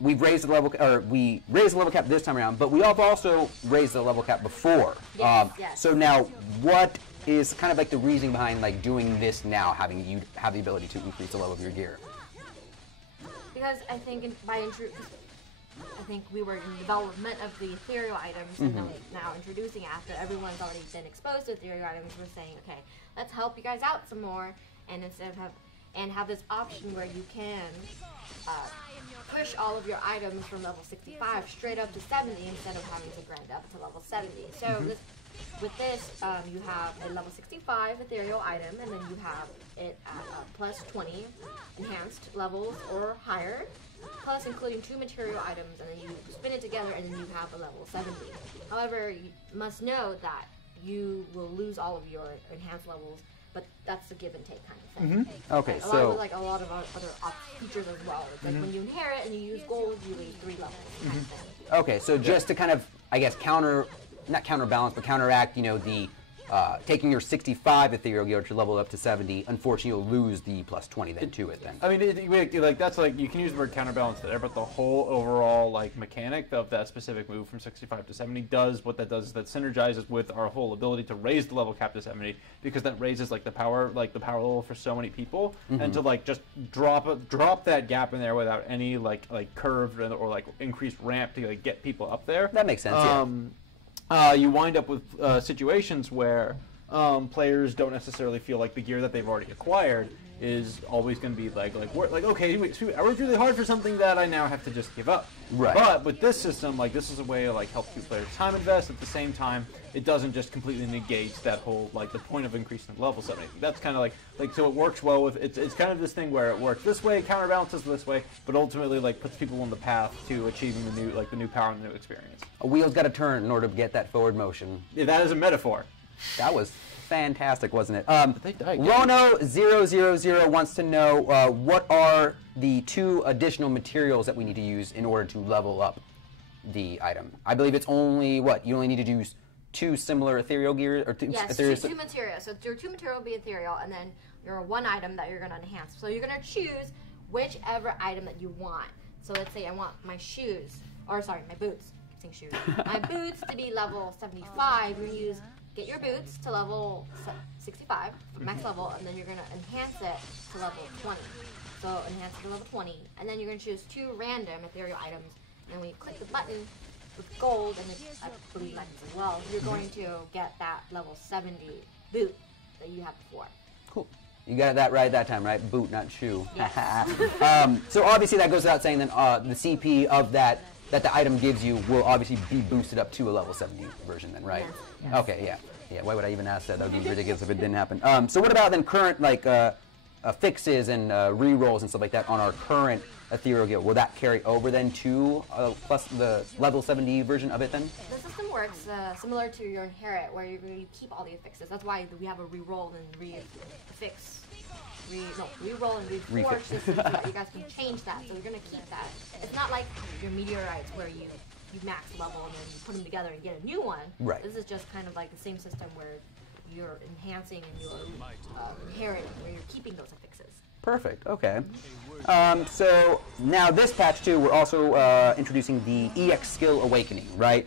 we raised the level cap this time around, but we have also raised the level cap before. Yes. So now, what is kind of like the reasoning behind like doing this now, having you have the ability to increase the level of your gear? Because I think we were in development of the ethereal items, and then now introducing after everyone's already been exposed to ethereal items, we're saying, okay, let's help you guys out some more, and instead of have this option where you can push all of your items from level 65 straight up to 70 instead of having to grind up to level 70. So with this, you have a level 65 ethereal item, and then you have it at plus 20 enhanced levels or higher, plus including 2 material items, and then you spin it together, and then you have a level 70. However, you must know that you will lose all of your enhanced levels, but that's the give and take kind of thing. Okay, a lot of other features as well. It's like when you inherit and you use gold, you lose 3 levels kind of thing. Okay, so just to kind of, I guess, not counterbalance, but counteract, the taking your 65 ethereal gear to level up to 70, unfortunately you'll lose the plus 20 then to it then. I mean, like that's like you can use the word counterbalance there, but the whole overall like mechanic of that specific move from 65 to 70 does what that does is that synergizes with our whole ability to raise the level cap to 70 because that raises like the power level for so many people, and to like just drop that gap in there without any like curve or like increased ramp to like get people up there. That makes sense. You wind up with situations where players don't necessarily feel like the gear that they've already acquired is always going to be like okay, I worked really hard for something that I now have to just give up. Right. But with this system, like this is a way to like help keep players time invest. At the same time, it doesn't just completely negate that whole like the point of increasing level 70. That's kind of like so it works well with it's kind of this thing where it works this way, counterbalances this way, but ultimately like puts people on the path to achieving the new power and the new experience. A wheel's got to turn in order to get that forward motion. Yeah, that is a metaphor. That was fantastic, wasn't it? They Rono000 wants to know what are the 2 additional materials that we need to use in order to level up the item. I believe it's only, what, you only need to use 2 similar ethereal gear? Or 2 yes, ethereal 2 materials. So your 2 material will be ethereal, and then your 1 item that you're going to enhance. So you're going to choose whichever item that you want. So let's say I want my shoes, or sorry, my boots. I keep saying shoes. My boots to be level 75. You're going to get your boots to level 65, max level, and then you're going to enhance it to level 20. So enhance it to level 20, and then you're going to choose 2 random ethereal items, and when you click the button with gold, and I believe buttons as well, you're going to get that level 70 boot that you had before. Cool. You got that right that time, right? Boot, not shoe. Yes. So obviously that goes without saying then the CP of that the item gives you will obviously be boosted up to a level 70 version then, right? Yes. Yes. Okay, yeah. Yeah, why would I even ask that? That would be ridiculous if it didn't happen. So what about then current like fixes and re-rolls and stuff like that on our current ethereal gear? Will that carry over then to plus the level 70 version of it then? The system works similar to your inherit, where you keep all the affixes. That's why we have a re-roll and re-affix. Re-roll and reforge system so that you guys can change that. So you're going to keep that. It's not like your meteorites where you max level and then you put them together and get a new one. Right. This is just kind of like the same system where you're enhancing and you're inheriting, where you're keeping those affixes. Perfect. Okay. So now this patch too, we're also introducing the EX skill awakening, right?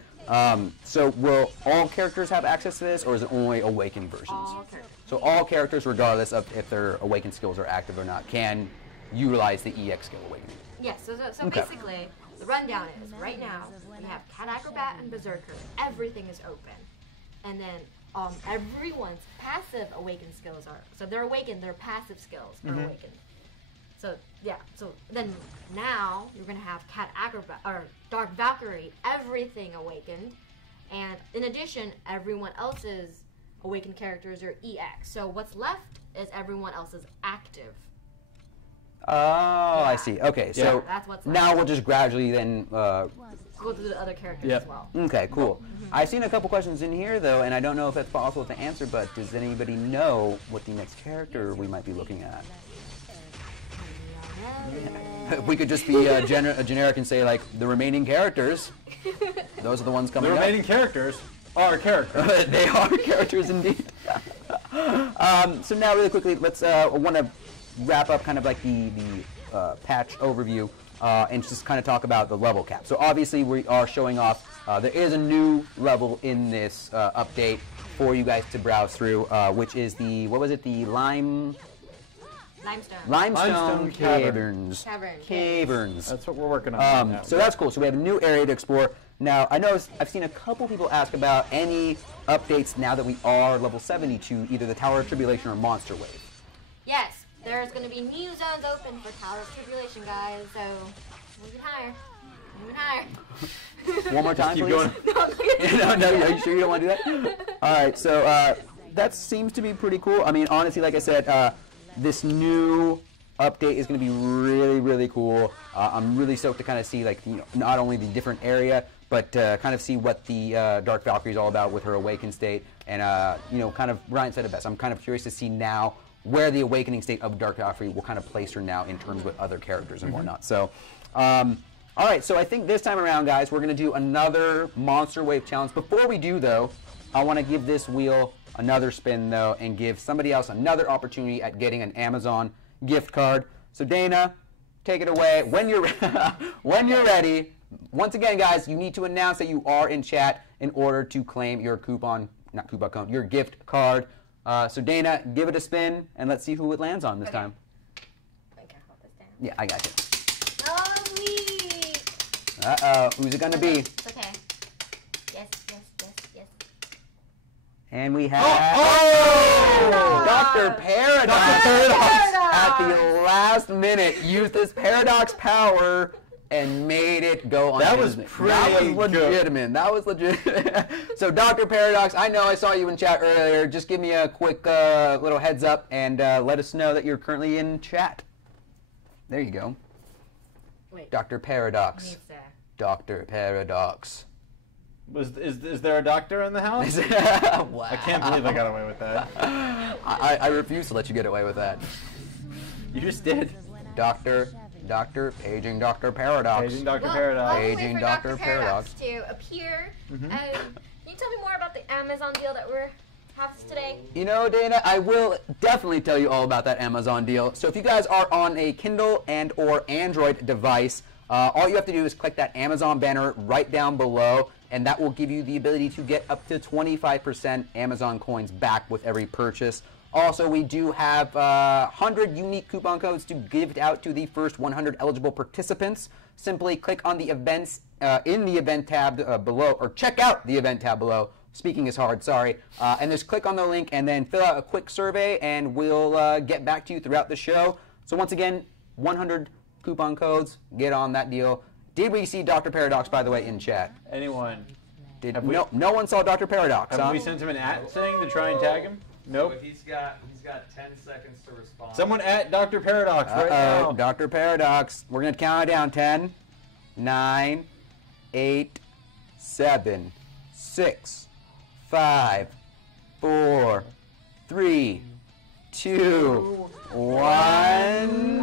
So will all characters have access to this, or is it only awakened versions? All characters. So all characters, regardless of if their awakened skills are active or not, can utilize the EX skill awakening. Yes. So Okay. basically, the rundown is right now we have Cat Acrobat and Berserker. Everything is open, and then everyone's passive awakened skills are they're awakened. Their passive skills are awakened. So yeah. So then now you're gonna have Cat Acrobat or Dark Valkyrie. Everything awakened, and in addition, everyone else's awakened characters are EX. So what's left is everyone else's active. Oh, I see. Okay, so that's what's now left. we'll just gradually then. Go through the other characters as well. Okay, cool. I've seen a couple questions in here though, and I don't know if it's possible to answer. But does anybody know what the next character we might be looking at? We could just be generic and say like the remaining characters. Those are the ones coming The up. remaining characters are characters. They are characters indeed. So now really quickly, let's want to wrap up kind of like the patch overview and just kind of talk about the level cap. So obviously we are showing off, there is a new level in this update for you guys to browse through, which is the, what was it, the Limestone Caverns. Caverns. That's what we're working on. Now. So that's cool. So we have a new area to explore. Now, I know I've seen a couple people ask about any updates now that we are level 70 to either the Tower of Tribulation or Monster Wave. Yes, there's going to be new zones open for Tower of Tribulation, guys, so moving higher. Moving higher. One more time, keep please. going. No, are you sure you don't want to do that? All right, so that seems to be pretty cool. I mean, honestly, like I said, this new update is going to be really, really cool. I'm really stoked to kind of see, like, you know, not only the different area, but kind of see what the Dark Valkyrie is all about with her awakened state. And, you know, kind of, Ryan said it best. I'm kind of curious to see now where the awakening state of Dark Valkyrie will kind of place her now in terms with other characters and whatnot. So, all right, so I think this time around, guys, we're going to do another Monster Wave challenge. Before we do, though, I want to give this wheel another spin, though, and give somebody else another opportunity at getting an Amazon gift card. So, Dana, take it away when you're, when you're ready. Once again, guys, you need to announce that you are in chat in order to claim your not coupon code, your gift card. So, Dana, give it a spin, and let's see who it lands on this time. I can't hold this down. Yeah, I got you. Oh, weak. Uh-oh, who's it going to be? It's okay. Yes, yes, yes, yes. And we have Oh! Dr. Paradox. Dr. Paradox! At the last minute used his Paradox power and made it go on. That was pretty legitimate. That was legitimate. So, Dr. Paradox, I know I saw you in chat earlier. Just give me a quick little heads up and let us know that you're currently in chat. There you go. Wait. Dr. Paradox. Needs there. Dr. Paradox. Is there a doctor in the house? Wow. I can't believe I got away with that. I refuse to let you get away with that. You just did. Paging Dr. Paradox. Paging Dr. Well, Paradox. while we wait Paging for Dr. Dr. Paradox to appear, can you tell me more about the Amazon deal that we're having today? You know, Dana, I will definitely tell you all about that Amazon deal. So if you guys are on a Kindle and or Android device, all you have to do is click that Amazon banner right down below, and that will give you the ability to get up to 25% Amazon coins back with every purchase. Also, we do have 100 unique coupon codes to give out to the first 100 eligible participants. Simply click on the events in the event tab below, or check out the event tab below. Speaking is hard, sorry. And just click on the link and then fill out a quick survey, and we'll get back to you throughout the show. So once again, 100 coupon codes, get on that deal. Did we see Dr. Paradox, by the way, in chat? Anyone? No one saw Dr. Paradox, Have huh? we sent him an @ thing to try and tag him? Nope. So he's got 10 seconds to respond. Someone at Dr. Paradox right now. Dr. Paradox. We're going to count it down. 10, 9, 8, 7, 6, 5, 4, 3, 2, 1.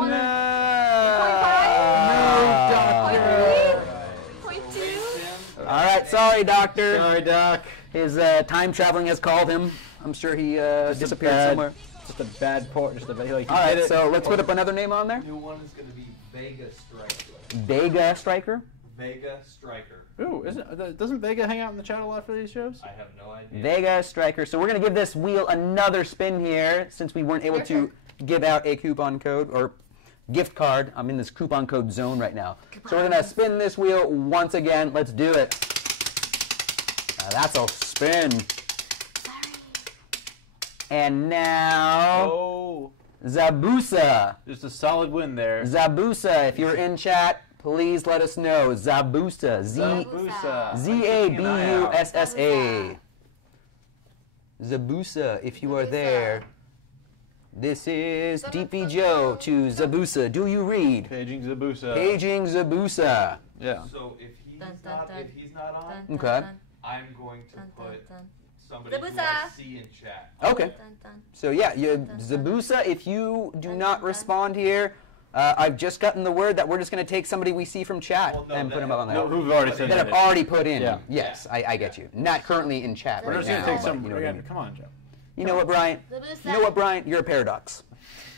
Point two. All right, sorry, Doctor. Sorry, Doc. His time traveling has called him. I'm sure he disappeared somewhere. Just a bad port. Just a bad. Like, All right, so let's put up another name on there. New one is going to be Vega Striker. Vega Striker. Vega Striker. Ooh, doesn't Vega hang out in the chat a lot for these shows? I have no idea. Vega Striker. So we're going to give this wheel another spin here since we weren't able to give out a coupon code or gift card. I'm in this coupon code zone right now. So we're going to spin this wheel once again. Let's do it. That's a spin. And now, Zabusa. Just a solid win there. Zabusa, if you're in chat, please let us know. Zabusa. Z-A-B-U-S-S-A. Zabusa, if you are there. This is DP Joe to Zabusa. Do you read? Paging Zabusa. Paging Zabusa. Yeah. So if he's not on, Okay. I'm going to put somebody who I see in chat. Okay. So yeah, Zabusa, if you do not respond here, I've just gotten the word that we're just going to take somebody we see from chat and put them up on there. No, who've already said that have already put in. Yeah. Yes, I get you. Not currently in chat We're right just going now. to take but some. you know what I mean. Come on, Joe. You know what, Brian? You know what, Brian? You're a paradox.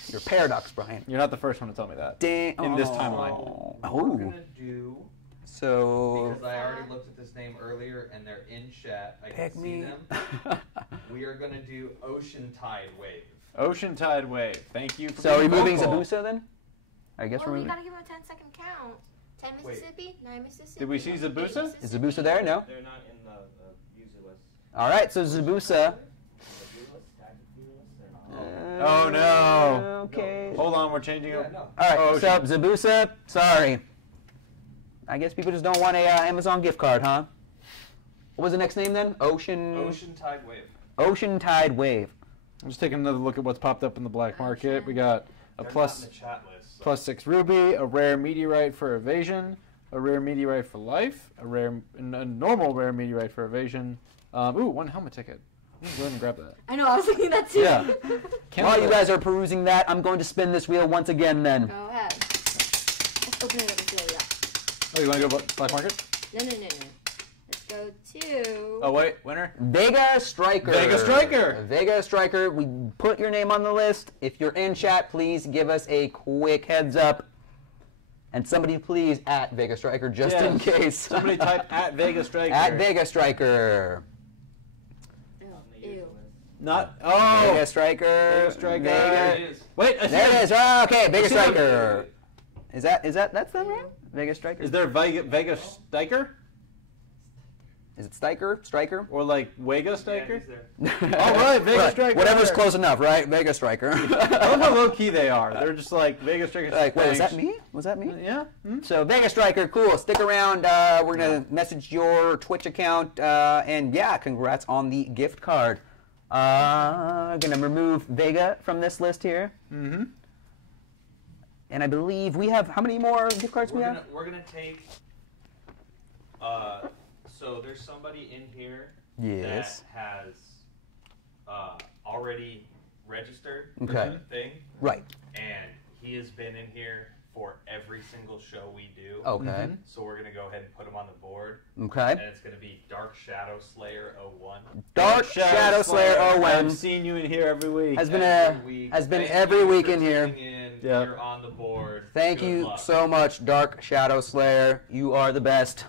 You're a paradox, Brian. You're not the first one to tell me that. In this timeline. What we're going to do, so because I already looked at this name earlier and they're in chat, I can see them. We are going to do Ocean Tide Wave. Ocean Tide Wave. Thank you for So being removing vocal. Zabusa then? I guess Well, we removing. gotta give him a 10-second count. 10 Mississippi, 9 Mississippi. Did we see Zabusa? Is Zabusa there? No. They're not in the user list. All right, so Zabusa. Oh no. Okay. Hold on, we're changing it. No. All right, Oh, so Zabusa, sorry. I guess people just don't want a Amazon gift card, huh? What was the next name then? Ocean Tide Wave. Ocean Tide Wave. I'm just taking another look at what's popped up in the black market. We got a They're plus not in the chat list. So. +6 ruby, a rare meteorite for evasion, a rare meteorite for life, a normal rare meteorite for evasion. Ooh, one helmet ticket. Go ahead and grab that. I know, I was thinking that too. Yeah. While you guys are perusing that, I'm going to spin this wheel once again then. Go ahead. Let's open it up and see what we got. Oh, you want to go black market? No. Let's go go to... Oh, wait, winner? Vega Striker. Vega Striker. Vega Striker. We put your name on the list. If you're in chat, please give us a quick heads up. And somebody please at Vega Striker just in case. Somebody type at Vega Striker. At Vega Striker. Ew. Not. Oh. Vega Striker. Vega Striker. Vega. There it is. Wait, I see There it is. Oh, okay, Vega see them. Striker. That's them, right? Vega Striker. Is there Vega Striker? Is it Striker? Or like Vega Yeah, Striker? he's there. All right, Vega Striker. Whatever's close enough, right? Vega Striker. I love how low key they are. They're just like Vega Striker. Like, wait, was thanks. that me? Was that me? Yeah. Hmm? So Vega Striker, cool. Stick around. We're gonna message your Twitch account, and yeah, congrats on the gift card. Gonna remove Vega from this list here, Mm-hmm. and I believe we have how many more gift cards we have? We're gonna take. So there's somebody in here Yes. that has already registered for Okay. the thing, Right. and he has been in here for every single show we do. Okay. So we're gonna go ahead and put him on the board, and Okay. it's gonna be Dark Shadow Slayer 01. Dark Shadow Slayer I've 01 seen you in here every week. has been week. every Thank you week for in here. tuning in. Yeah. You're on the board. Thank Good you luck. so much, Dark Shadow Slayer. You are the best.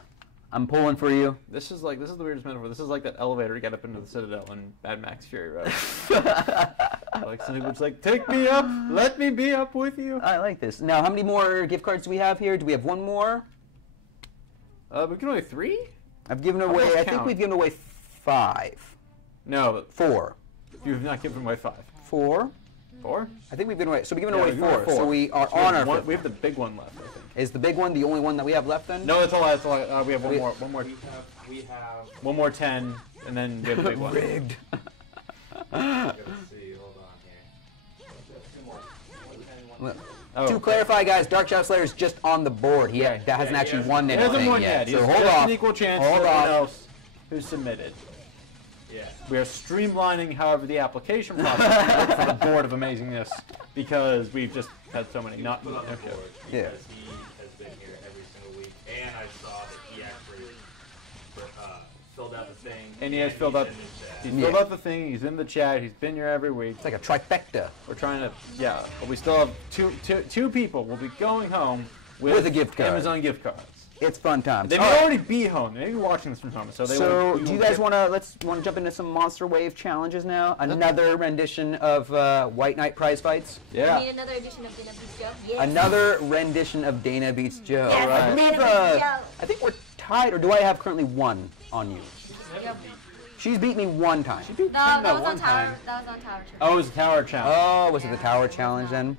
I'm pulling for you. This is the weirdest metaphor. This is like that elevator to get up into the Citadel in Mad Max Fury Road. Like something was like, take me up, let me be up with you. I like this. Now, how many more gift cards do we have here? Do we have one more? We can only 3? I've given I'll away. just I think count. we've given away 5. No, but 4. you've not given away 5. 4. 4? I think we've given away. So we've given Yeah, away we've given 4. away 4. So we are We on have our. one, we have the big one left, I think. Is the big one the only one that we have left then? No, that's all. That's all. We have one more. We have. One more 10, and then we have the big one. Rigged. Let's see. Hold on here. Oh, To clarify, guys, Dark Shadow Slayer is just on the board. He hasn't actually won he anything hasn't won yet. yet. So He's hold just off. an equal chance to Hold everyone off. else who submitted. Yeah. We are streamlining, however, the application process for the board of amazingness because we've just had so many not. Put on the Okay. board Yeah. because he has been here every single week, and I saw that he actually filled out the thing. And he has he's filled out. in the chat. He's Yeah. filled out the thing. He's in the chat. He's been here every week. It's like a trifecta We're trying to, yeah, but we still have two people. Will be going home With a gift card. Amazon gift cards. It's fun times. They All may right. already be home. They may be watching this from home, so they. So, won't- do you guys want to jump into some Monster Wave challenges now? Another rendition of White Knight prize fights. We Yeah. need another edition of Dana Beats Joe. Yes. Another rendition of Dana Beats Joe. Yes, I believe, Dana Beats Joe. I think we're tied, or do I have currently 1 on you? Yep. She's beat me 1 time. No, that was one on Tower. time. That was on Tower. Oh, it was a tower challenge. Oh, was it the Tower Challenge then?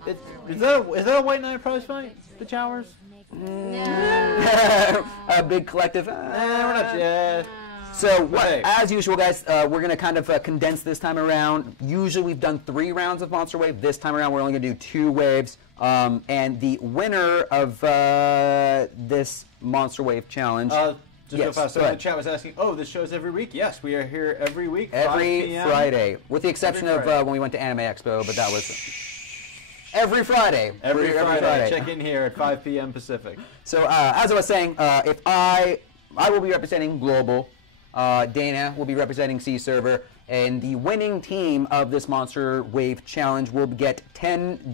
Is that a White Knight prize fight? The towers? No. A big collective. We're not yet. So, Right. as usual, guys, we're going to kind of condense this time around. Usually we've done 3 rounds of Monster Wave. This time around, we're only going to do 2 waves. And the winner of this Monster Wave challenge, Just Yes, so fast. go So the ahead. chat was asking, oh, this show's every week? Yes, we are here every week. 5 every p.m. Friday, with the exception Every of Friday. when we went to Anime Expo, but that was every Friday. Every We're here Friday. Check in here at 5 p.m. Pacific. So, as I was saying, if I will be representing Global, Dana will be representing C Server, and the winning team of this Monster Wave Challenge will get 10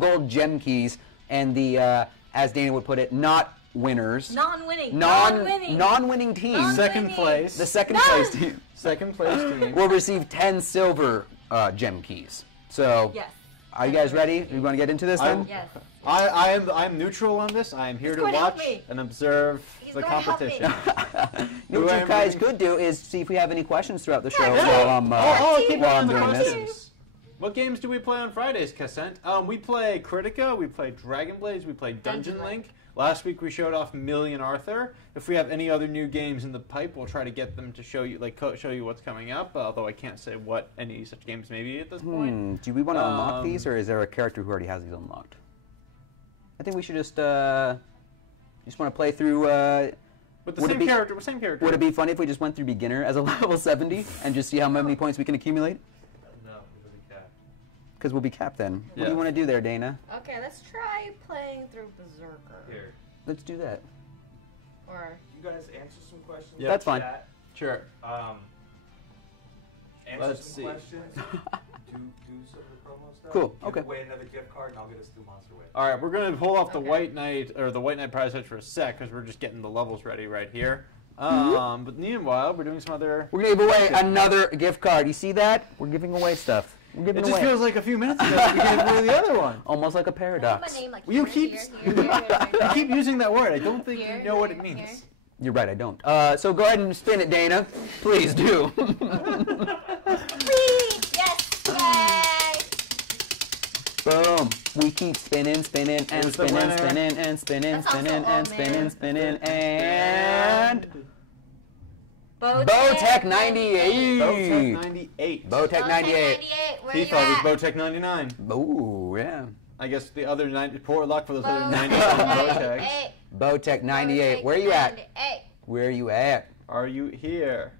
gold gem keys, and the as Dana would put it, not winners, Non-winning. non-winning team, Non- Second Winning. place. the second No! place team Second place team. will receive 10 silver gem keys. So, Yes. are you guys ready? You want to get into this then? Yes. I'm neutral on this. I am here He's to going to help watch me. and observe He's the going to help me. competition. You know what Who you am guys I? could do is see if we have any questions throughout the show Yeah. while I'm, keep while on I'm the doing this. questions. What games do we play on Fridays, Cassent? We play Kritika, we play Dragon Blades, we play Dungeon Dungeon Link. Last week we showed off Million Arthur. If we have any other new games in the pipe, we'll try to get them to show you, show you what's coming up. Although I can't say what any such games may be at this point. Do we want to unlock these, or is there a character who already has these unlocked? I think we should just want to play through. With the would it same be- character, same character. Would it be funny if we just went through beginner as a level 70 and just see how many points we can accumulate? No, it'll be capped. Because we'll be capped then. What do Yeah. you want to do there, Dana? Okay, let's try playing through Berserker. Here. Let's do that. Or you guys answer some questions? Yep. That's in fine. chat. Sure. Answer Let's some see. questions. do some of the promo stuff. Cool, Give okay. away another gift card, and I'll get us through Monster Wave. All right, we're gonna hold off the Okay. White Knight or the White Knight prize pitch for a sec because we're just getting the levels ready right here. But meanwhile, we're doing some other. We're gonna give away another gift card. You see that? We're giving away stuff. We're giving It just away. feels like a few minutes ago we gave away the other one. Almost like a Can I paradox. leave my name, like, Well, you here, keep here, here, here, here, you here. keep using that word. I don't think Here, you know what it here, means. here. You're right, I don't. So go ahead and spin it, Dana. Please do. Yes! Yay! Boom. We keep spinning, spinning, and Here's the spinning, winner. spinning, and spinning, That's also spinning, all and spinning, man. spinning, and Bowtech Bowtech 98. Bowtech 98. Bowtech 98. Where He you thought at? it was Bowtech 99. Ooh, yeah. I guess the other 90. Poor luck for those other 90 Bowtech Bowtechs. Bowtech 98. Where you at? 98. Where you at? Are you here?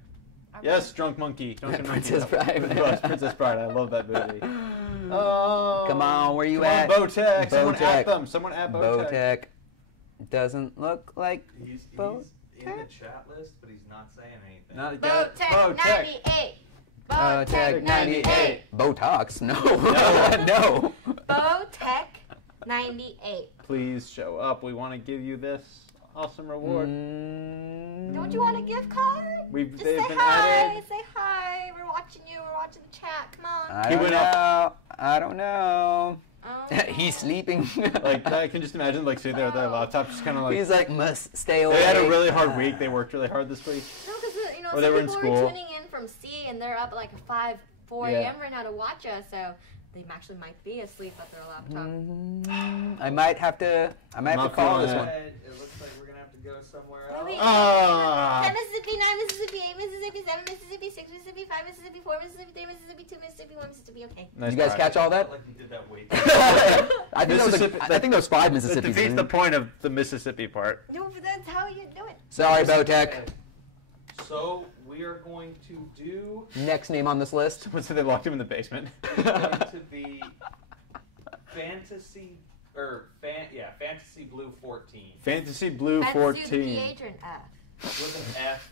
Are we- Yes, Drunk Monkey. Drunken Princess Monkey. Bride. Yes, Princess Bride. I love that movie. Oh, Come on, where you come at? on, Bowtech. Someone Bowtech. at them. Someone at Bowtech. Bowtech doesn't look like He's in the chat list, but he's not saying anything. Not Bowtech 98. Bowtech 98. Botox? No. No. No. Bowtech 98. Please show up. We want to give you this awesome reward. Don't you want a gift card? They've Just say been hi. added. Say hi. We're watching you. We're watching the chat. Come on. I He don't went know. up. I don't know. Oh. He's sleeping. Like I can just imagine, like sitting there with their laptop, just kind of like. He's like, must stay away. They had a really hard week. They worked really hard this week. No, because Or they some were in people school. are tuning in from sea and they're up at like 4 Yeah. a.m. right now to watch us, so they actually might be asleep at their laptop. I might have to. I might have Not to call feeling this it. one. It looks like we're gonna have to go somewhere else. Maybe- Ah. 10 Mississippi, 9 Mississippi, 8 Mississippi, 7 Mississippi, 6 Mississippi, 5 Mississippi, 4 Mississippi, 3 Mississippi, 2 Mississippi, 1 Mississippi. Okay. Nice You guys try. catch all that? Like you did that way. I think that was Mississippi- I think there was 5 That Mississippis. defeats the point of the Mississippi part. No, but that's how you do it. Sorry, Bowtech. So we are going to do. Next name on this list. So they locked him in the basement. It's going to be Fantasy Fantasy Blue 14 Fantasy Blue Let's do the 14. PH or an F. with an F,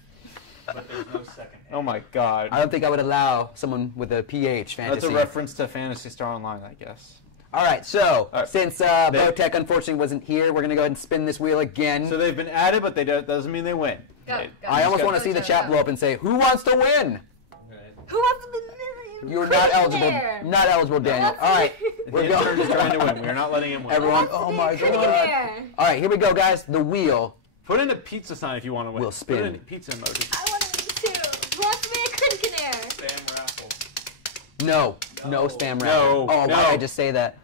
but there's no second F. Oh my god. I don't think I would allow someone with a PH fantasy. That's a reference to Phantasy Star Online, I guess. All right, so All right. since Bowtech unfortunately wasn't here, we're gonna go ahead and spin this wheel again. So they've been added, but doesn't mean they win. Go, They- go. I almost Go, want to go, see the go, chat go. blow up and say, "Who wants to win?" Okay. Who wants to be You're not eligible. There. Not eligible, Daniel. All right, The we're intern going. is trying to win. We are not letting him win. Everyone, Who wants to oh be my a critic god! there? All right, here we go, guys. The wheel. Put in a pizza sign if you want to win. We'll spin. Put in a pizza emoji. I want to be too. Who wants to be a critic there? Spam raffle. No, no spam rap. No, Oh, why no. did I just say that?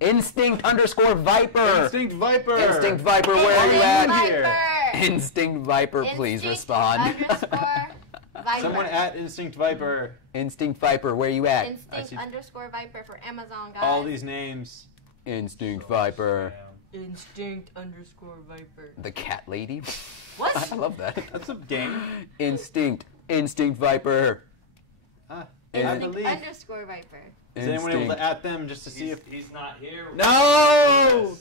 Instinct _ Viper. Instinct Viper. Instinct Viper, where are you Instinct at? here? Viper. Instinct Viper, please Instinct respond. _ Viper. Someone at Instinct Viper. Instinct Viper, where you at? I see. Instinct _ Viper for Amazon, guys. All these names. Instinct Viper. Instinct _ Viper. The cat lady. What? I love that. That's a game. Instinct Viper. I Instinct believe. _ Viper. Is anyone able to Instinct. at them just to see if? He's not here. No!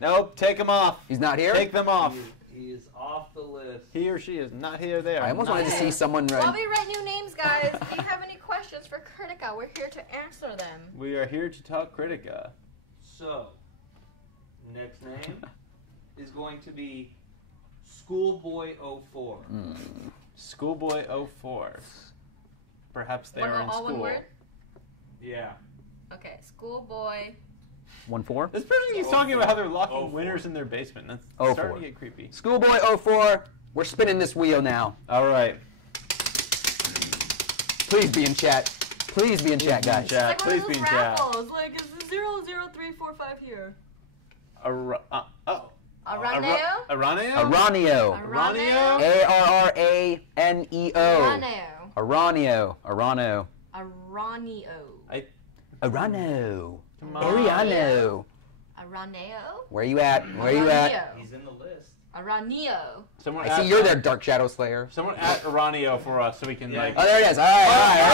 Nope. Take them off. He's not here? Take them off. He is off the list. He or she is not here. There. I almost wanted to see someone While right. we write new names, guys, if you have any questions for Kritika, we're here to answer them. We are here to talk Kritika. So, next name is going to be Schoolboy 04. Schoolboy 04. Perhaps they are in all school. one word? Yeah. Okay, schoolboy. 1-4. This person keeps talking about how they're locking 04. winners in their basement. That's 04. starting to get creepy. Schoolboy 04. We're spinning this wheel now. All right. Please be in chat. Please be in chat, be in guys. chat. Like one Please of be those in chat. raffles. Like, is the 00345 here? Oh. Araneo? Araneo? Aranio. Araneo? Araneo. Araneo. Arano. Araneo. Arano. Come on. Ariano. Araneo? Where you at? Where you at? Araneo. He's in the list. Araneo. Someone I see you're there, Dark Shadow Slayer. Someone at Araneo for us so we can Yeah. like. Oh, there it is. All right, all right, all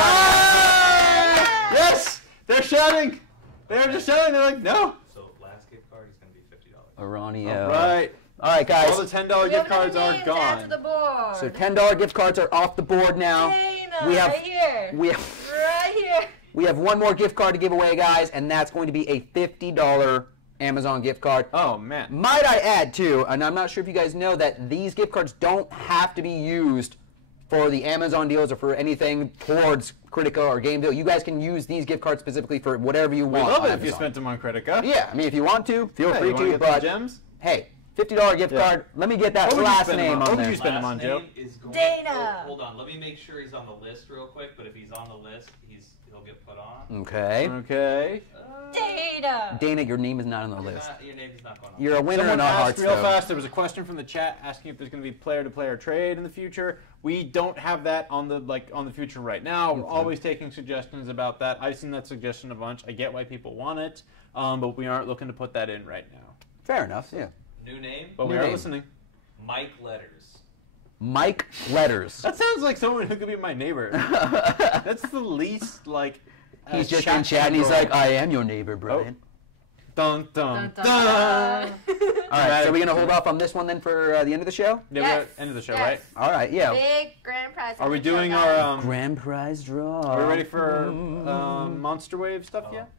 right. Yes! They're shouting! They're just shouting. They're like, no! So, last gift card is going to be $50. Aranio. All right. All right, guys. All the $10 gift cards are Add gone. to the board. So $10 gift cards are off the board now. Dana, We have- right here. Right here. We have one more gift card to give away, guys, and that's going to be a $50 Amazon gift card. Oh, man. Might I add, too, and I'm not sure if you guys know that these gift cards don't have to be used for the Amazon deals or for anything towards Kritika or GameVille. You guys can use these gift cards specifically for whatever you We want. love on it if you Amazon. spent them on Kritika. Yeah, I mean, if you want to, feel Hey, free you wanna to, get but some gems? hey, $50 gift Yeah. card. Let me get that What would you last spend them name on? on What would there. you spend them on, Joe? Last name is going Dana. Hold on, let me make sure he's on the list real quick. But if he's on the list, he'll get put on. Okay. Okay. Dana. Dana, your name is not on the Your list. your name is not going on. You're a winner Someone in our asked hearts, real though. fast. There was a question from the chat asking if there's going to be player-to-player trade in the future. We don't have that on the future right now. We're always taking suggestions about that. I've seen that suggestion a bunch. I get why people want it, but we aren't looking to put that in right now. Fair enough, yeah. New name? But we New are name. listening. Mike Letters. Mike Letters. That sounds like someone who could be my neighbor. That's the least like. He's just in chat and he's like, I am your neighbor, Brian. Dun dun Dun, dun, dun. All right, so we're going to hold off on this one then for the end of the show? Yeah, we're Yes, at the end of the show, yes. right? All right, yeah. Big grand prize. Are we for the show, doing guys. our? Grand prize draw. Are we ready for Monster Wave stuff yet?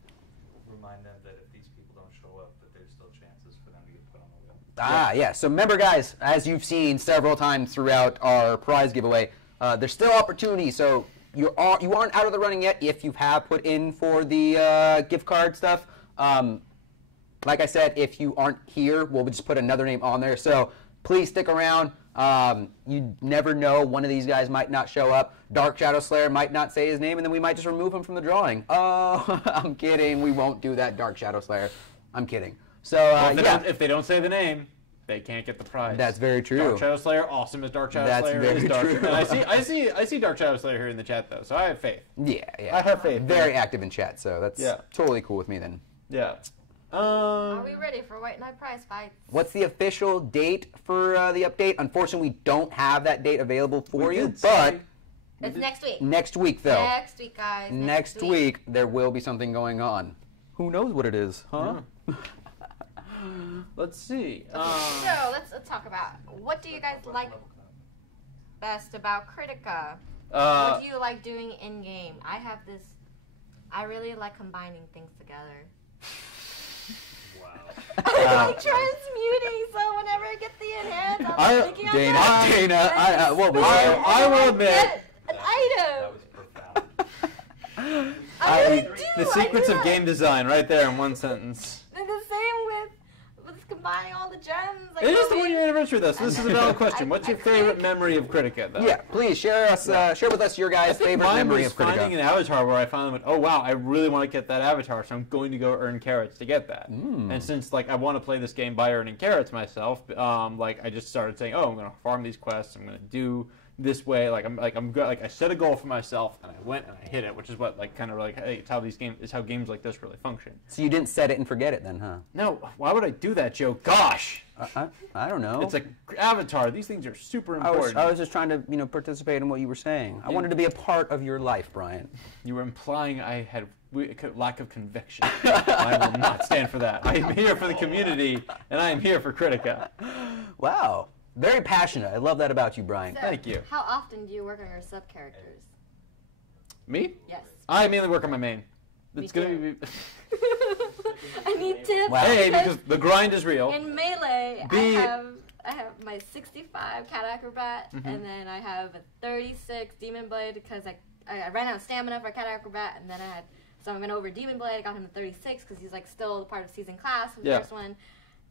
Remind them that if these people don't show up, that there's still chances for them to get put on the wheel. Ah, yeah. So remember, guys, as you've seen several times throughout our prize giveaway, there's still opportunity. So you aren't out of the running yet if you have put in for the gift card stuff. Like I said, if you aren't here, we'll just put another name on there. So please stick around. You never know. One of these guys might not show up. Dark Shadow Slayer might not say his name, and then we might just remove him from the drawing. Oh, I'm kidding. We won't do that, Dark Shadow Slayer. I'm kidding. So, yeah. If they don't say the name, they can't get the prize. That's very true. Dark Shadow Slayer, awesome as Dark Shadow That's Slayer very is Dark. true. And I see Dark Shadow Slayer here in the chat though, so I have faith. Yeah, yeah. I have faith. Very active in chat, so that's Yeah. totally cool with me then. Yeah. Are we ready for White Knight prize fights? What's the official date for the update? Unfortunately, we don't have that date available for We you, did but say- It's next week. next week, though. Next week, guys. Next week, there will be something going on. Who knows what it is, huh? Let's see. So let's talk about what do you guys like best about Kritika? What do you like doing in game? I have this. I really like combining things together. Wow. I like transmuting, so whenever I get the enhance, I'm thinking Dana, what was that? I will admit, get an That item. was profound. I really do. the I secrets do of that. game design, right there in one sentence. And the same with combining all the gems. Like It is the how 1 year anniversary though, so this is a valid question. What's your I favorite think- memory of Kritika though? Yeah, please share with us your guys' favorite Mine memory was of finding Kritika. an avatar where I finally went, oh wow, I really want to get that avatar, so I'm going to go earn carrots to get that. And since like I want to play this game by earning carrots myself, like I just started saying, oh, I'm going to farm these quests, I'm going to do this way, I set a goal for myself and I went and I hit it, which is what hey, it's how games like this really function. So you didn't set it and forget it then, huh? No, why would I do that, Joe? Gosh, I don't know. it's like Avatar. These things are super important. I was just trying to, participate in what you were saying. I wanted to be a part of your life, Brian. You were implying I had lack of conviction. I will not stand for that. I am here for the community, and I am here for Kritika. Wow. Very passionate. I love that about you, Brian. So, Thank you. How often do you work on your sub characters? Me? Yes. I mainly work on my main. Me It's gonna too. be. I need tips. Wow. Hey, because the grind is real. in Melee, Be- I have my 65 Cat Acrobat, and then I have a 36 Demon Blade because I ran out of stamina for Cat Acrobat, and then so I went over Demon Blade. I got him a 36 because he's like still part of season class from the Yeah. first one.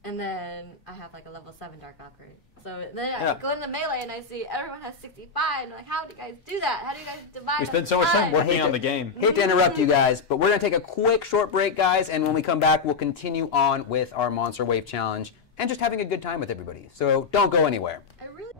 And then I have like a level 7 Dark Valkyrie. So then Yeah. I go into Melee and I see everyone has 65, and I'm like, how do you guys do that? How do you guys divide We up spend the so much time time? working on the game. Hate to interrupt you guys, but we're going to take a quick short break, guys, and when we come back, we'll continue on with our Monster Wave Challenge and just having a good time with everybody. So don't go anywhere. I really.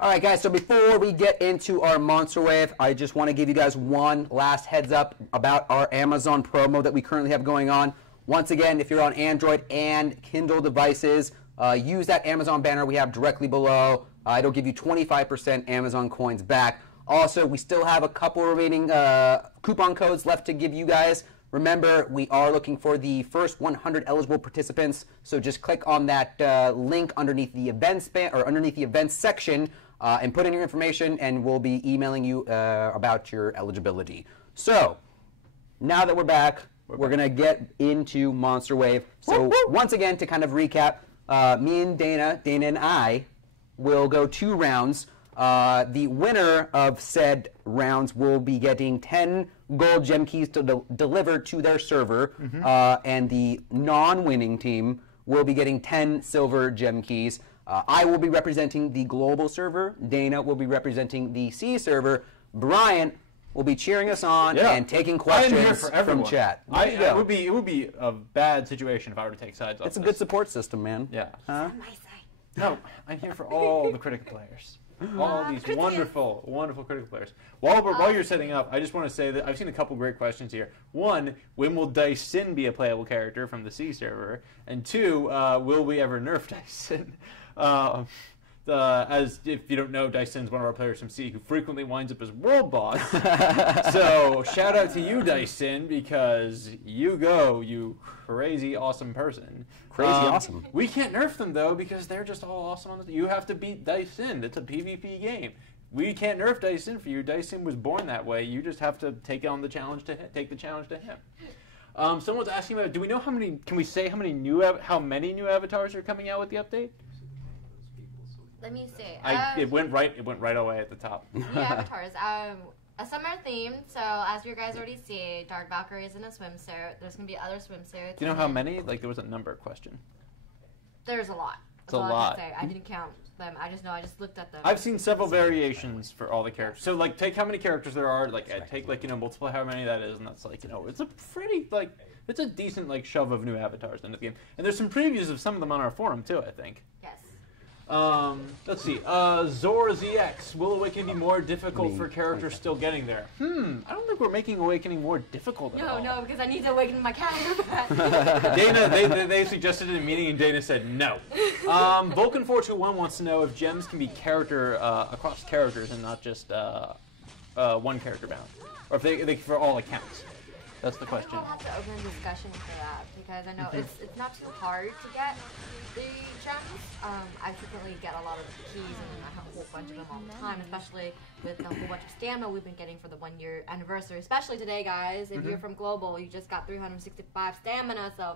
All right, guys, so before we get into our Monster Wave, I just want to give you guys one last heads up about our Amazon promo that we currently have going on. Once again, if you're on Android and Kindle devices, use that Amazon banner we have directly below. It'll give you 25% Amazon coins back. Also, we still have a couple remaining coupon codes left to give you guys. Remember, we are looking for the first 100 eligible participants, so just click on that link underneath the events or underneath the events section and put in your information, and we'll be emailing you about your eligibility. So, now that we're back, we're going to get into Monster Wave. So, once again, to kind of recap, me and Dana and I will go 2 rounds. The winner of said rounds will be getting 10 gold gem keys delivered to their server, and the non-winning team will be getting 10 silver gem keys. I will be representing the global server. Dana will be representing the C server. Brian will be cheering us on and taking questions from chat. It would be a bad situation if I were to take sides on It's a good support system, man. Yeah. On my side. No, I'm here for all the Kritika players. All these wonderful, wonderful Kritika players. While you're setting up, I just want to say that I've seen a couple great questions here. 1, when will Dyson be a playable character from the C server? And 2, will we ever nerf Dyson? As if you don't know, Dyson's one of our players from C who frequently winds up as world boss. So shout out to you, Dyson, because you crazy awesome person. Crazy awesome. We can't nerf them though because they're just all awesome. You have to beat Dyson. It's a PvP game. We can't nerf Dyson for you. Dyson was born that way. You just have to take on the challenge to take the challenge to him. Someone's asking about. Do we know how many? Can we say how many new avatars are coming out with the update? Let me see. It went right away at the top. New avatars. A summer theme. So as you guys already see, Dark Valkyrie is in a swimsuit. There's gonna be other swimsuits. Do you know how many? Like there was a number question. There's a lot. It's a lot. I didn't count them. I just know. I just looked at them. I've seen several variations for all the characters. So like take how many characters there are. Like take multiply how many that is, and that's like it's a pretty it's a decent shove of new avatars into the game. And there's some previews of some of them on our forum too. I think. Yes. Let's see. Zora ZX. Will Awakening be more difficult for characters still getting there? I don't think we're making Awakening more difficult at all. No, because I need to awaken my calendar for that. Dana, they suggested in a meeting and Dana said no. Vulcan421 wants to know if gems can be across characters and not just one character bound, or if they for all accounts. That's the question. We'll have to open a discussion for that because I know it's not too hard to get the gems. I frequently get a lot of the keys and I have a whole bunch of them all the time, especially with the whole bunch of stamina we've been getting for the 1-year anniversary. Especially today, guys. If you're from Global, you just got 365 stamina, so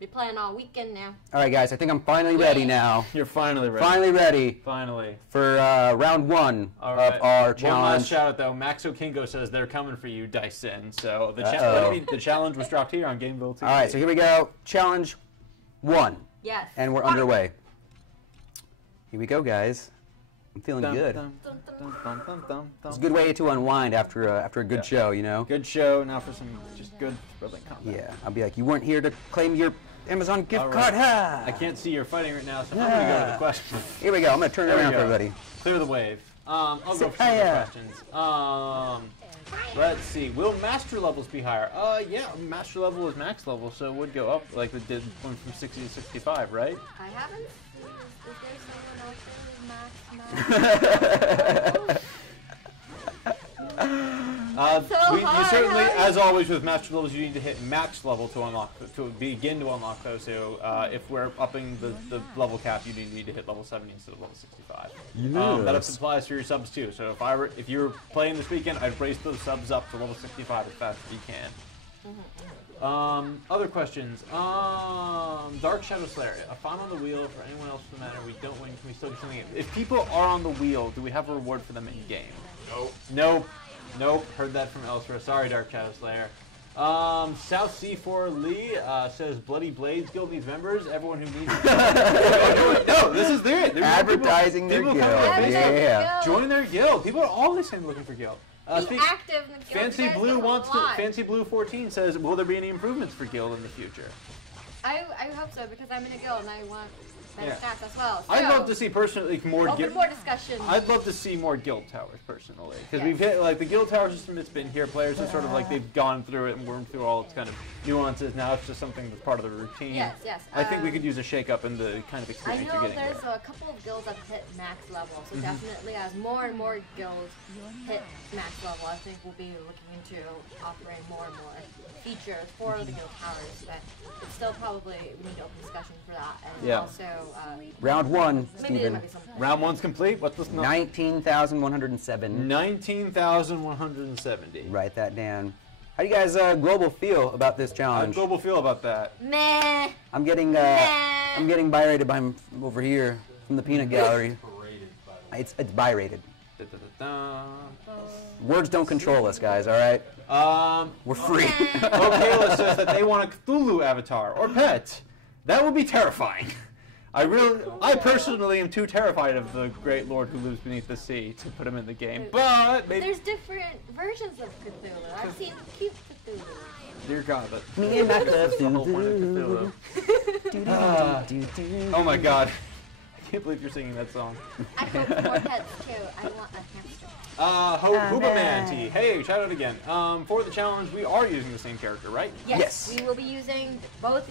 we're playing all weekend now. All right, guys, I think I'm finally ready now. You're finally ready. Finally ready. Finally. For round 1 of our challenge. One last shout out though. Maxo Kingo says they're coming for you, Dyson. So the challenge was dropped here on GAMEVIL TV. All right, so here we go. Challenge 1. Yes. And we're underway. Here we go, guys. I'm feeling good. It's a good way to unwind after a good show, you know? Good show, now for some just good thrilling content. Yeah, I'll be like, you weren't here to claim your Amazon gift card, ha! I can't see you're fighting right now, so I'm going to go to the questions. Here we go, I'm going to turn it around for everybody. Clear the wave. I'll go for some questions. Let's see, will master levels be higher? Yeah, master level is max level, so it would go up like it did one from 60 to 65, right? I haven't. Is there someone else that is max? You certainly, as always with master levels, you need to hit max level to unlock, to begin to unlock those. So if we're upping the level cap, you need to hit level 70 instead of level 65. Yes. That applies for your subs too. So if you were playing this weekend, I'd raise those subs up to level 65 as fast as you can. Other questions. Dark Shadow Slayer. If I'm on the wheel, for anyone else for the matter, we don't win Can we still do something? If people are on the wheel, do we have a reward for them in game? Nope. Heard that from elsewhere. Sorry, Dark Shadow Slayer. South C4 Lee says Bloody Blades Guild needs members. Everyone who needs no, this is it. Advertising their guild. Yeah. Join their guild. People are always saying looking for guild. Be active in the guild. Fancy Blue wants to. Fancy Blue 14 says, will there be any improvements for guild in the future? I hope so because I'm in a guild and I want better stats as well. So I'd love to see personally more more discussion. I'd love to see more guild towers personally because we've hit like the guild tower system that's been here. Players are sort of like they've gone through it and wormed through all its kind of nuances. Now it's just something that's part of the routine. Yes. I think we could use a shake-up in the kind of experience you're getting. I know there's a couple of guilds that hit max level, so definitely as more and more guilds hit max level, I think we'll be looking into offering more and more features for the guild towers. But it's still probably we need open discussion for that, and also Round one, maybe there Steven. might be something. Round one's complete. What's this number? 19,107. 19,170. Write that down. How do you guys global feel about this How challenge? does Global feel about that? Meh. I'm getting buy-rated by him over here from the peanut gallery. It's buy-rated. Words don't control us, guys. All right. We're free. Kayla says that they want a Cthulhu avatar or pet. That would be terrifying. I personally am too terrified of the great lord who lives beneath the sea to put him in the game. But maybe. There's different versions of Cthulhu. I've seen cute Cthulhu. Dear God, but Me and my that's the whole point of Cthulhu. Oh my God. I can't believe you're singing that song. I hope more pets too. I want a hamster. Hoobamanti. Hey, shout out again. For the challenge, we are using the same character, right? Yes. We will be using Dark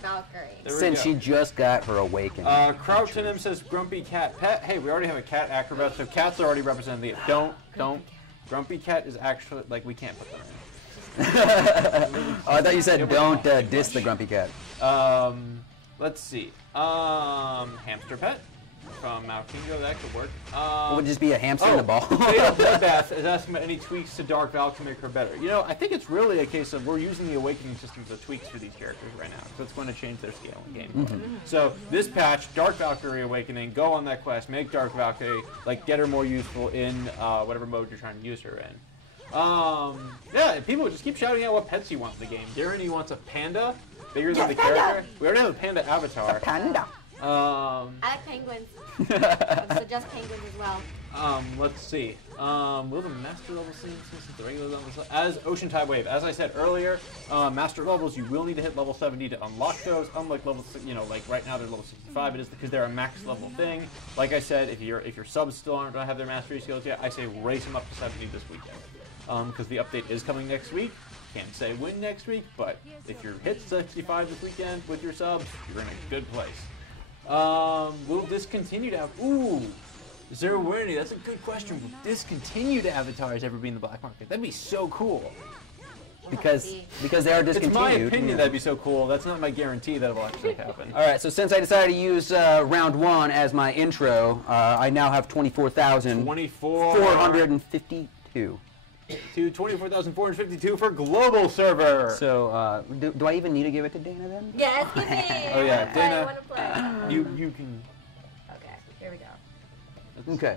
Valkyrie. Since she just got her awakening. Crouchton says Grumpy Cat Pet. Hey, we already have a cat acrobat, so cats are already represented. Don't. Grumpy Cat is actually like we can't put them in. I thought you said don't diss the Grumpy Cat. Let's see. Hamster Pet from Malkingo, that could work. It would just be a hamster in a ball. Fatal Bloodbath is asking about any tweaks to Dark Val to make her better. You know, I think it's really a case of we're using the Awakening systems as tweaks for these characters right now, so it's going to change their scale in game. So this patch, Dark Valkyrie Awakening, go on that quest, make Dark Valkyrie, like get her more useful in whatever mode you're trying to use her in. Yeah, people just keep shouting out what pets you want in the game. Darren, he wants a panda, bigger than the character. We already have a panda avatar. Panda. I like penguins. I would suggest penguins as well. Let's see. Will the master level since the regular level as Ocean Tide Wave? As I said earlier, master levels you will need to hit level 70 to unlock those. Unlike level, like right now they're level 65. It is because they're a max level thing. Like I said, if your subs still aren't gonna have their mastery skills yet, I say race them up to 70 this weekend. Because the update is coming next week. Can't say when next week, but if you're hit 65 this weekend with your subs, you're in a good place. Will discontinued ooh, is there a warranty? That's a good question. Will discontinued avatars ever be in the black market? That'd be so cool. Because they are discontinued. It's my opinion that'd be so cool. That's not my guarantee that will actually happen. All right, so since I decided to use round one as my intro, I now have 24,452. To 24,452 for global server. So, do I even need to give it to Dana then? Yes, give me. Oh yeah, Dana. I want to play. You can. Okay, here we go. Okay.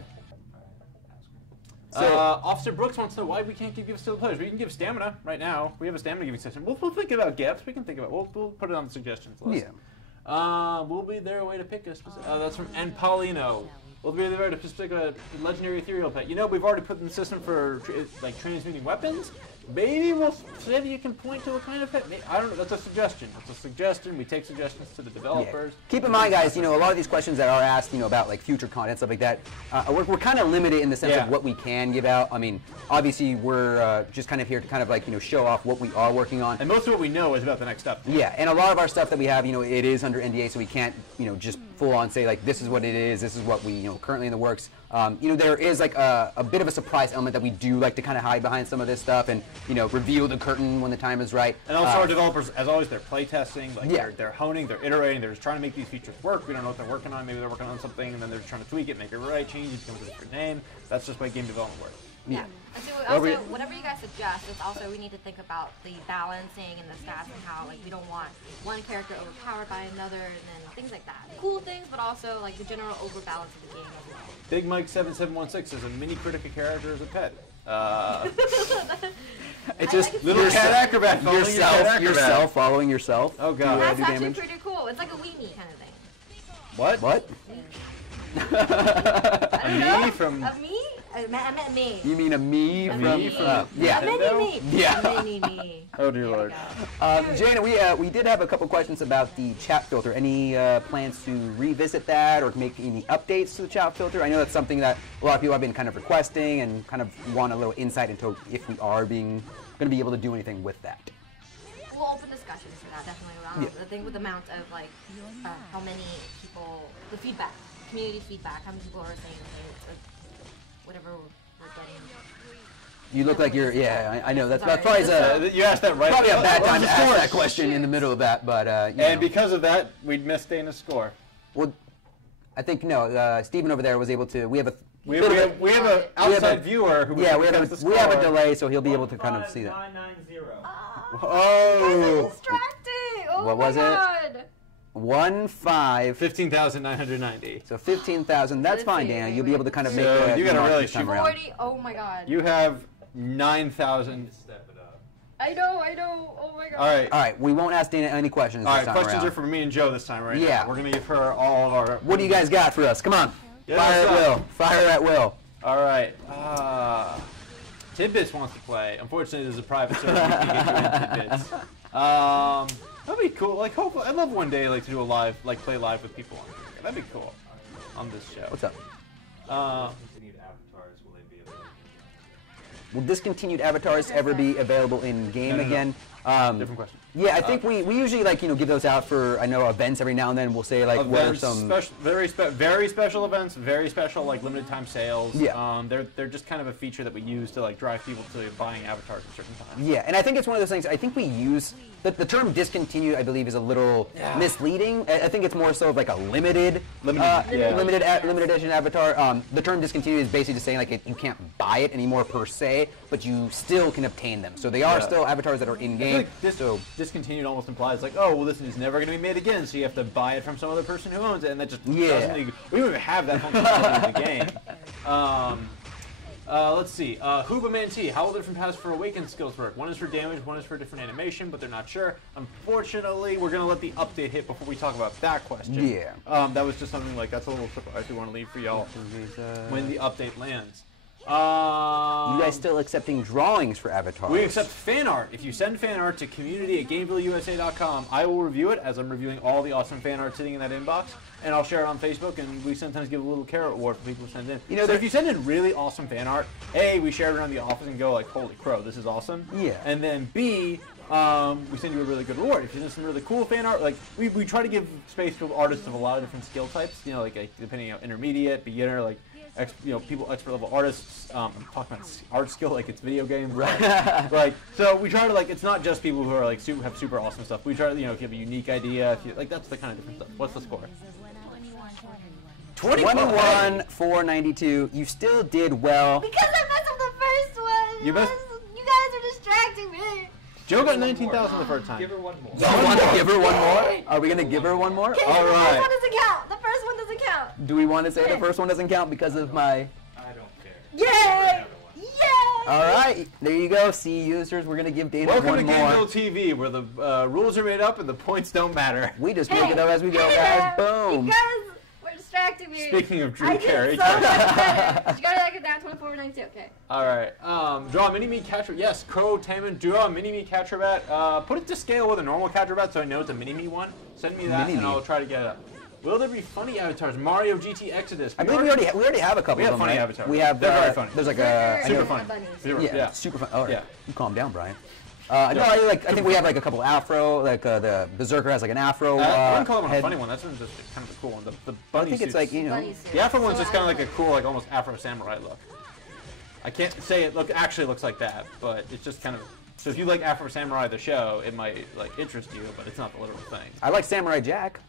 So, Officer Brooks wants to know why we can't give gifts to the players. We can give stamina right now. We have a stamina giving system. We'll think about gifts. We can think about. We'll put it on the suggestions list. Yeah. Will be there a way to pick a specific? That's from N Paulino. Will be there to pick a legendary ethereal pet. You know, we've already put in the system for like transmuting weapons. Maybe we'll say that you can point to a kind of pet. I don't know. That's a suggestion. That's a suggestion. We take suggestions to the developers. Yeah. Keep in mind, guys, a lot of these questions that are asked, about like future content, stuff like that, we're kind of limited in the sense of what we can give out. I mean, obviously, we're just kind of here to kind of like, show off what we are working on. And most of what we know is about the next update. Yeah, and a lot of our stuff that we have, it is under NDA, so we can't, just full on say like, this is what it is, this is what we, currently in the works. There is like a bit of a surprise element that we do like to kind of hide behind some of this stuff and, reveal the curtain when the time is right. And also our developers, as always, they're playtesting, like they're honing, they're iterating, they're just trying to make these features work. We don't know what they're working on. Maybe they're working on something and then they're trying to tweak it, make it right, change it, become a different name. That's just the way game development works. Yeah. And so also, whatever you guys suggest, it's also we need to think about the balancing and the stats and how like we don't want one character overpowered by another and then things like that. Cool things, but also like the general overbalance of the game as well. Big Mike 7716 is a mini Kritika character as a pet. It's just little cat acrobat following your cat acrobat. Yourself following yourself. Oh god. That's do actually damage. pretty cool. It's like a weenie kind of thing. What? What? I don't know. Me from... A me? I meant me. You mean a me A from? me. Yeah. A mini me. Yeah. A mini me. Oh dear lord. Jana, we did have a couple questions about the chat filter. Any plans to revisit that or make any updates to the chat filter? I know that's something that a lot of people have been kind of requesting and kind of want a little insight into if we are going to be able to do anything with that. We'll open discussions for that, definitely around the thing with the amount of like how many people, the feedback, community feedback, how many people are saying okay, whatever we're getting. You look like you're, I know, that's Sorry. probably You asked that right. probably a bad time to ask score? that question in the middle of that, but you know. And because of that, we'd missed Dana's score. Well, I think, no, Stephen over there was able to, we have a We have an outside viewer who we have a delay, so he'll be able to kind of see that. 5990. Oh. Distracting! Oh What my was it? god! 1-5. 15,990. So 15,000. That's fine, Dana. You'll be able to kind of make So the you gotta mark really this time shoot. around. 40, oh my god. You have 9,000. Step it up. I know, oh my god. All right. All right, we won't ask Dana any questions All this right. time Questions around. are for me and Joe this time, right? Yeah. Now. We're gonna give her all of our. What do you guys got for us? Come on. Yeah, Fire what's at up? will. Fire at will. All right. Tidbits wants to play. Unfortunately, there's a private server. We can't get you in Tidbits. That'd be cool. Like, hopefully, I'd love one day like to do a live, like play live with people on here. That'd be cool on this show. What's up? Continued avatars, will they be available? Will discontinued avatars ever be available in game No. again? Different question. Yeah, I think we usually like give those out for events every now and then. We'll say like what are Events, some very special events, very special like limited time sales. Yeah. They're just kind of a feature that we use to like drive people to buying avatars at certain times. Yeah, and I think it's one of those things. I think we use the term discontinued. I believe is a little misleading. I think it's more so of like a limited edition avatar. The term discontinued is basically just saying like you can't buy it anymore per se, but you still can obtain them. So they are still avatars that are in game. Like discontinued almost implies like, oh well, this is never going to be made again, so you have to buy it from some other person who owns it, and that just doesn't. We don't even have that functionality in the game. Let's see. Hubaman T. How will different paths for Awakened skills work? One is for damage, one is for different animation, but they're not sure. Unfortunately, we're going to let the update hit before we talk about that question. Yeah. That was just something like, that's a little surprise we want to leave for y'all when the update lands. You guys still accepting drawings for avatars? We accept fan art. If you send fan art to community@GameVilleUSA.com, I will review it as I'm reviewing all the awesome fan art sitting in that inbox, and I'll share it on Facebook, and we sometimes give a little carrot award for people who send in. So if you send in really awesome fan art, A, we share it around the office and go like, holy crow, this is awesome. Yeah. And then B, we send you a really good reward. If you send some really cool fan art, like we try to give space to artists of a lot of different skill types, like depending on intermediate, beginner, like people, expert level artists. I'm talking about art skill like it's video games. Right. So we try to it's not just people who are like have super awesome stuff. We try to if you have a unique idea, that's the kind of different stuff. What's the score? 21,492. You still did well. Because I messed up the first one. You messed- You guys are distracting me. Joe got 19,000 the first time. Give her one more. Do you want to give her one more? Are we gonna give her one more? Okay, All the right. first one doesn't count. The first one doesn't count. Do we want to say the first one doesn't count because of my? I don't care. Yay! Yay! All right, there you go. See, users, we're gonna give Dana Welcome one to more. GameVille TV, where the rules are made up and the points don't matter. We just make it up as we go, guys. Boom. Because we're distracting me. Speaking of Drew I did Carey. so much better. You gotta get down 24.92. Okay. All right. Draw a mini-me catcher. Yes, Crow Taman. Draw a mini-me catcher-bat. Put it to scale with a normal catcher-bat so I know it's a mini-me one. Send me that, Mini-me. and I'll try to get it up. Will there be funny avatars? Mario GT Exodus. I believe we already have a couple We of have them. funny right? avatars. We have. They're very funny. There's like a Super funny. Yeah, super fun. All right. Yeah. You calm down, Brian. No, I think we have like a couple afro. Like the Berserker has like an afro. I wouldn't call it one a head. funny one. That's just kind of a cool one. The I bunny think it's suits. like The afro one's just kind of like a cool, like almost Afro samurai look. I can't say it actually looks like that, but it's just kind of. So if you like Afro Samurai the show, it might like interest you, but it's not the literal thing. I like Samurai Jack.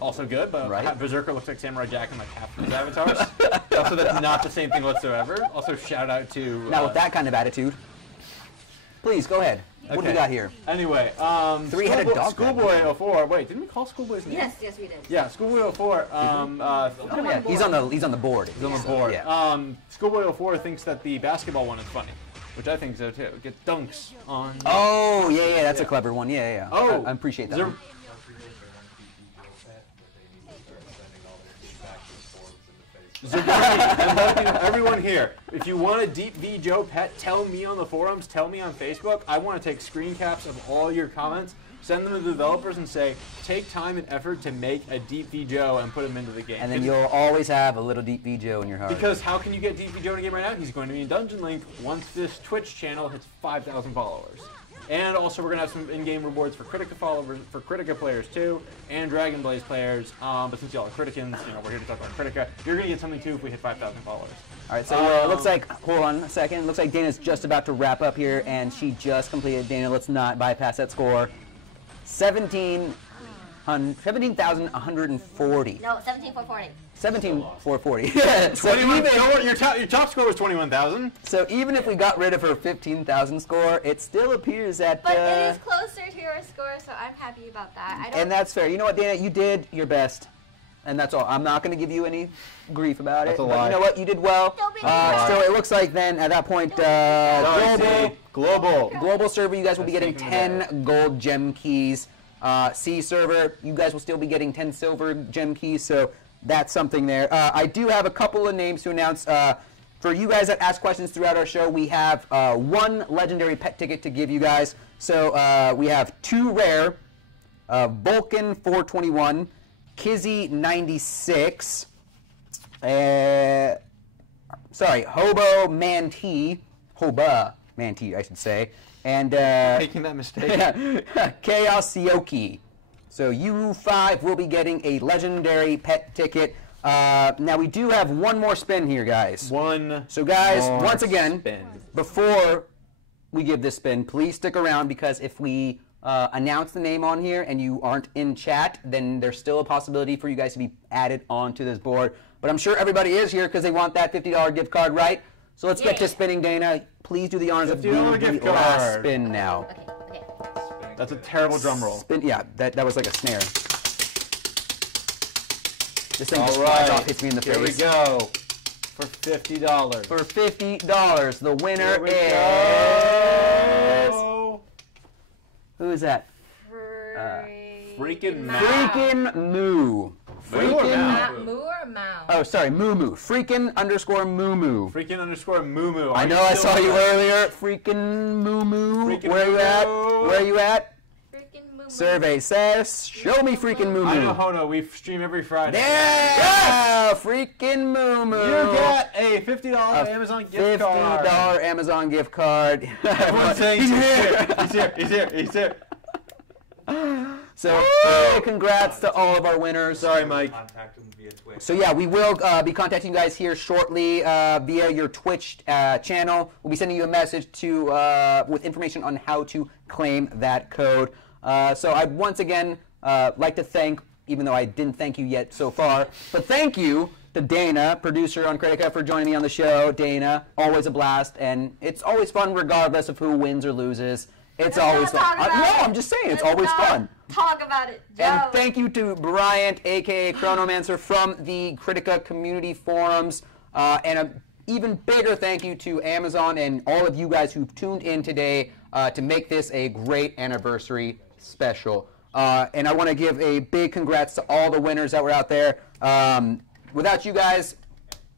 Also good, but Right. Berserker looks like Samurai Jack in like half of his avatars. Also, that's not the same thing whatsoever. Also, shout out to... Now with that kind of attitude, please go ahead. What do we got here? Anyway, Three-headed dog. Schoolboy 04. Wait, didn't we call Schoolboy's name? Yes, we did. Yeah, Schoolboy 04. Oh, yeah, he's on the board. He's on the board. Yeah. Schoolboy 04 thinks that the basketball one is funny, which I think so too. Get dunks on. Oh, yeah, that's a clever one. Yeah. Oh, I appreciate that. Zer- One. Zabroni, everyone here, if you want a Deep V Joe pet, tell me on the forums, tell me on Facebook. I want to take screen caps of all your comments, send them to the developers and say, take time and effort to make a Deep V Joe and put him into the game. And then you'll always have a little Deep V Joe in your heart. Because how can you get Deep V Joe in a game right now? He's going to be in Dungeon Link once this Twitch channel hits 5,000 followers. And also we're going to have some in-game rewards for Kritika followers, for Kritika players too, and Dragon Blaze players. But since y'all are Kritikans, we're here to talk about Kritika. You're going to get something too if we hit 5,000 followers. All right, so it looks like, hold on a second, looks like Dana's just about to wrap up here, and she just completed. Dana, let's not bypass that score. 17,140. No, 17,440. 17,440. So 21, even, your top score was 21,000. so even if we got rid of her 15,000 score, it still appears that... But it is closer to your score, so I'm happy about that. And that's fair. You know what, Dana? You did your best, and that's all. I'm not going to give you any grief about it. That's a but lie. you know what? You did well. Don't be So it looks like then, at that point, global server, you guys will be getting 10 gold gem keys. C server, you guys will still be getting 10 silver gem keys, so that's something there. I do have a couple of names to announce. For you guys that ask questions throughout our show, we have one legendary pet ticket to give you guys. So we have 2 rare, Vulcan 421, Kizzy 96, Hoba Mantee, I should say, and Making that mistake. Chaos Sioki. So you 5 will be getting a legendary pet ticket. Now we do have one more spin here, guys. So guys, once again, before we give this spin, please stick around, because if we announce the name on here and you aren't in chat, then there's still a possibility for you guys to be added onto this board. But I'm sure everybody is here because they want that $50 gift card, right? So let's get to spinning, Dana. Please do the honors of being the last spin now. Okay. That's a terrible drum roll. Spin, yeah, that was like a snare. This thing just flies off, hits me in the face. Here we go. For $50. For $50, the winner is... Who is that? Freaking Freaking Moo. Moo or Mao? Oh, sorry, Moo Moo. Freaking underscore Moo Moo. Freaking underscore Moo Moo. I know I saw you earlier. Freaking Moo Moo. Where are you at? Where are you at? Freaking Moo Moo. Survey says, show me freaking Moo Moo. I know Hono. We stream every Friday. Yeah! Freaking Moo Moo. You get a $50 Amazon gift card. $50 Amazon gift card. Everyone's saying he's here. He's here. He's here. He's here. So, congrats to all of our winners. Sorry, Mike. Contact them via Twitch. So yeah, we will be contacting you guys here shortly via your Twitch channel. We'll be sending you a message with information on how to claim that code. So I'd once again like to thank, even though I didn't thank you yet so far, but thank you to Dana, producer on Kritika, for joining me on the show. Dana, always a blast, and it's always fun regardless of who wins or loses. It's always fun. No, I'm just saying, it's always fun. Talk about it, Joe. And thank you to Bryant, a.k.a. Chronomancer, from the Kritika community forums. And an even bigger thank you to Amazon and all of you guys who've tuned in today to make this a great anniversary special. And I want to give a big congrats to all the winners that were out there. Without you guys,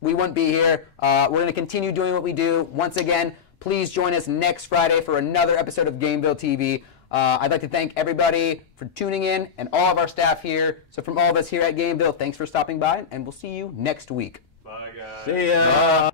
we wouldn't be here. We're going to continue doing what we do. Once again, please join us next Friday for another episode of GAMEVIL TV. I'd like to thank everybody for tuning in and all of our staff here. So from all of us here at GAMEVIL, thanks for stopping by, and we'll see you next week. Bye, guys. See ya. Yeah!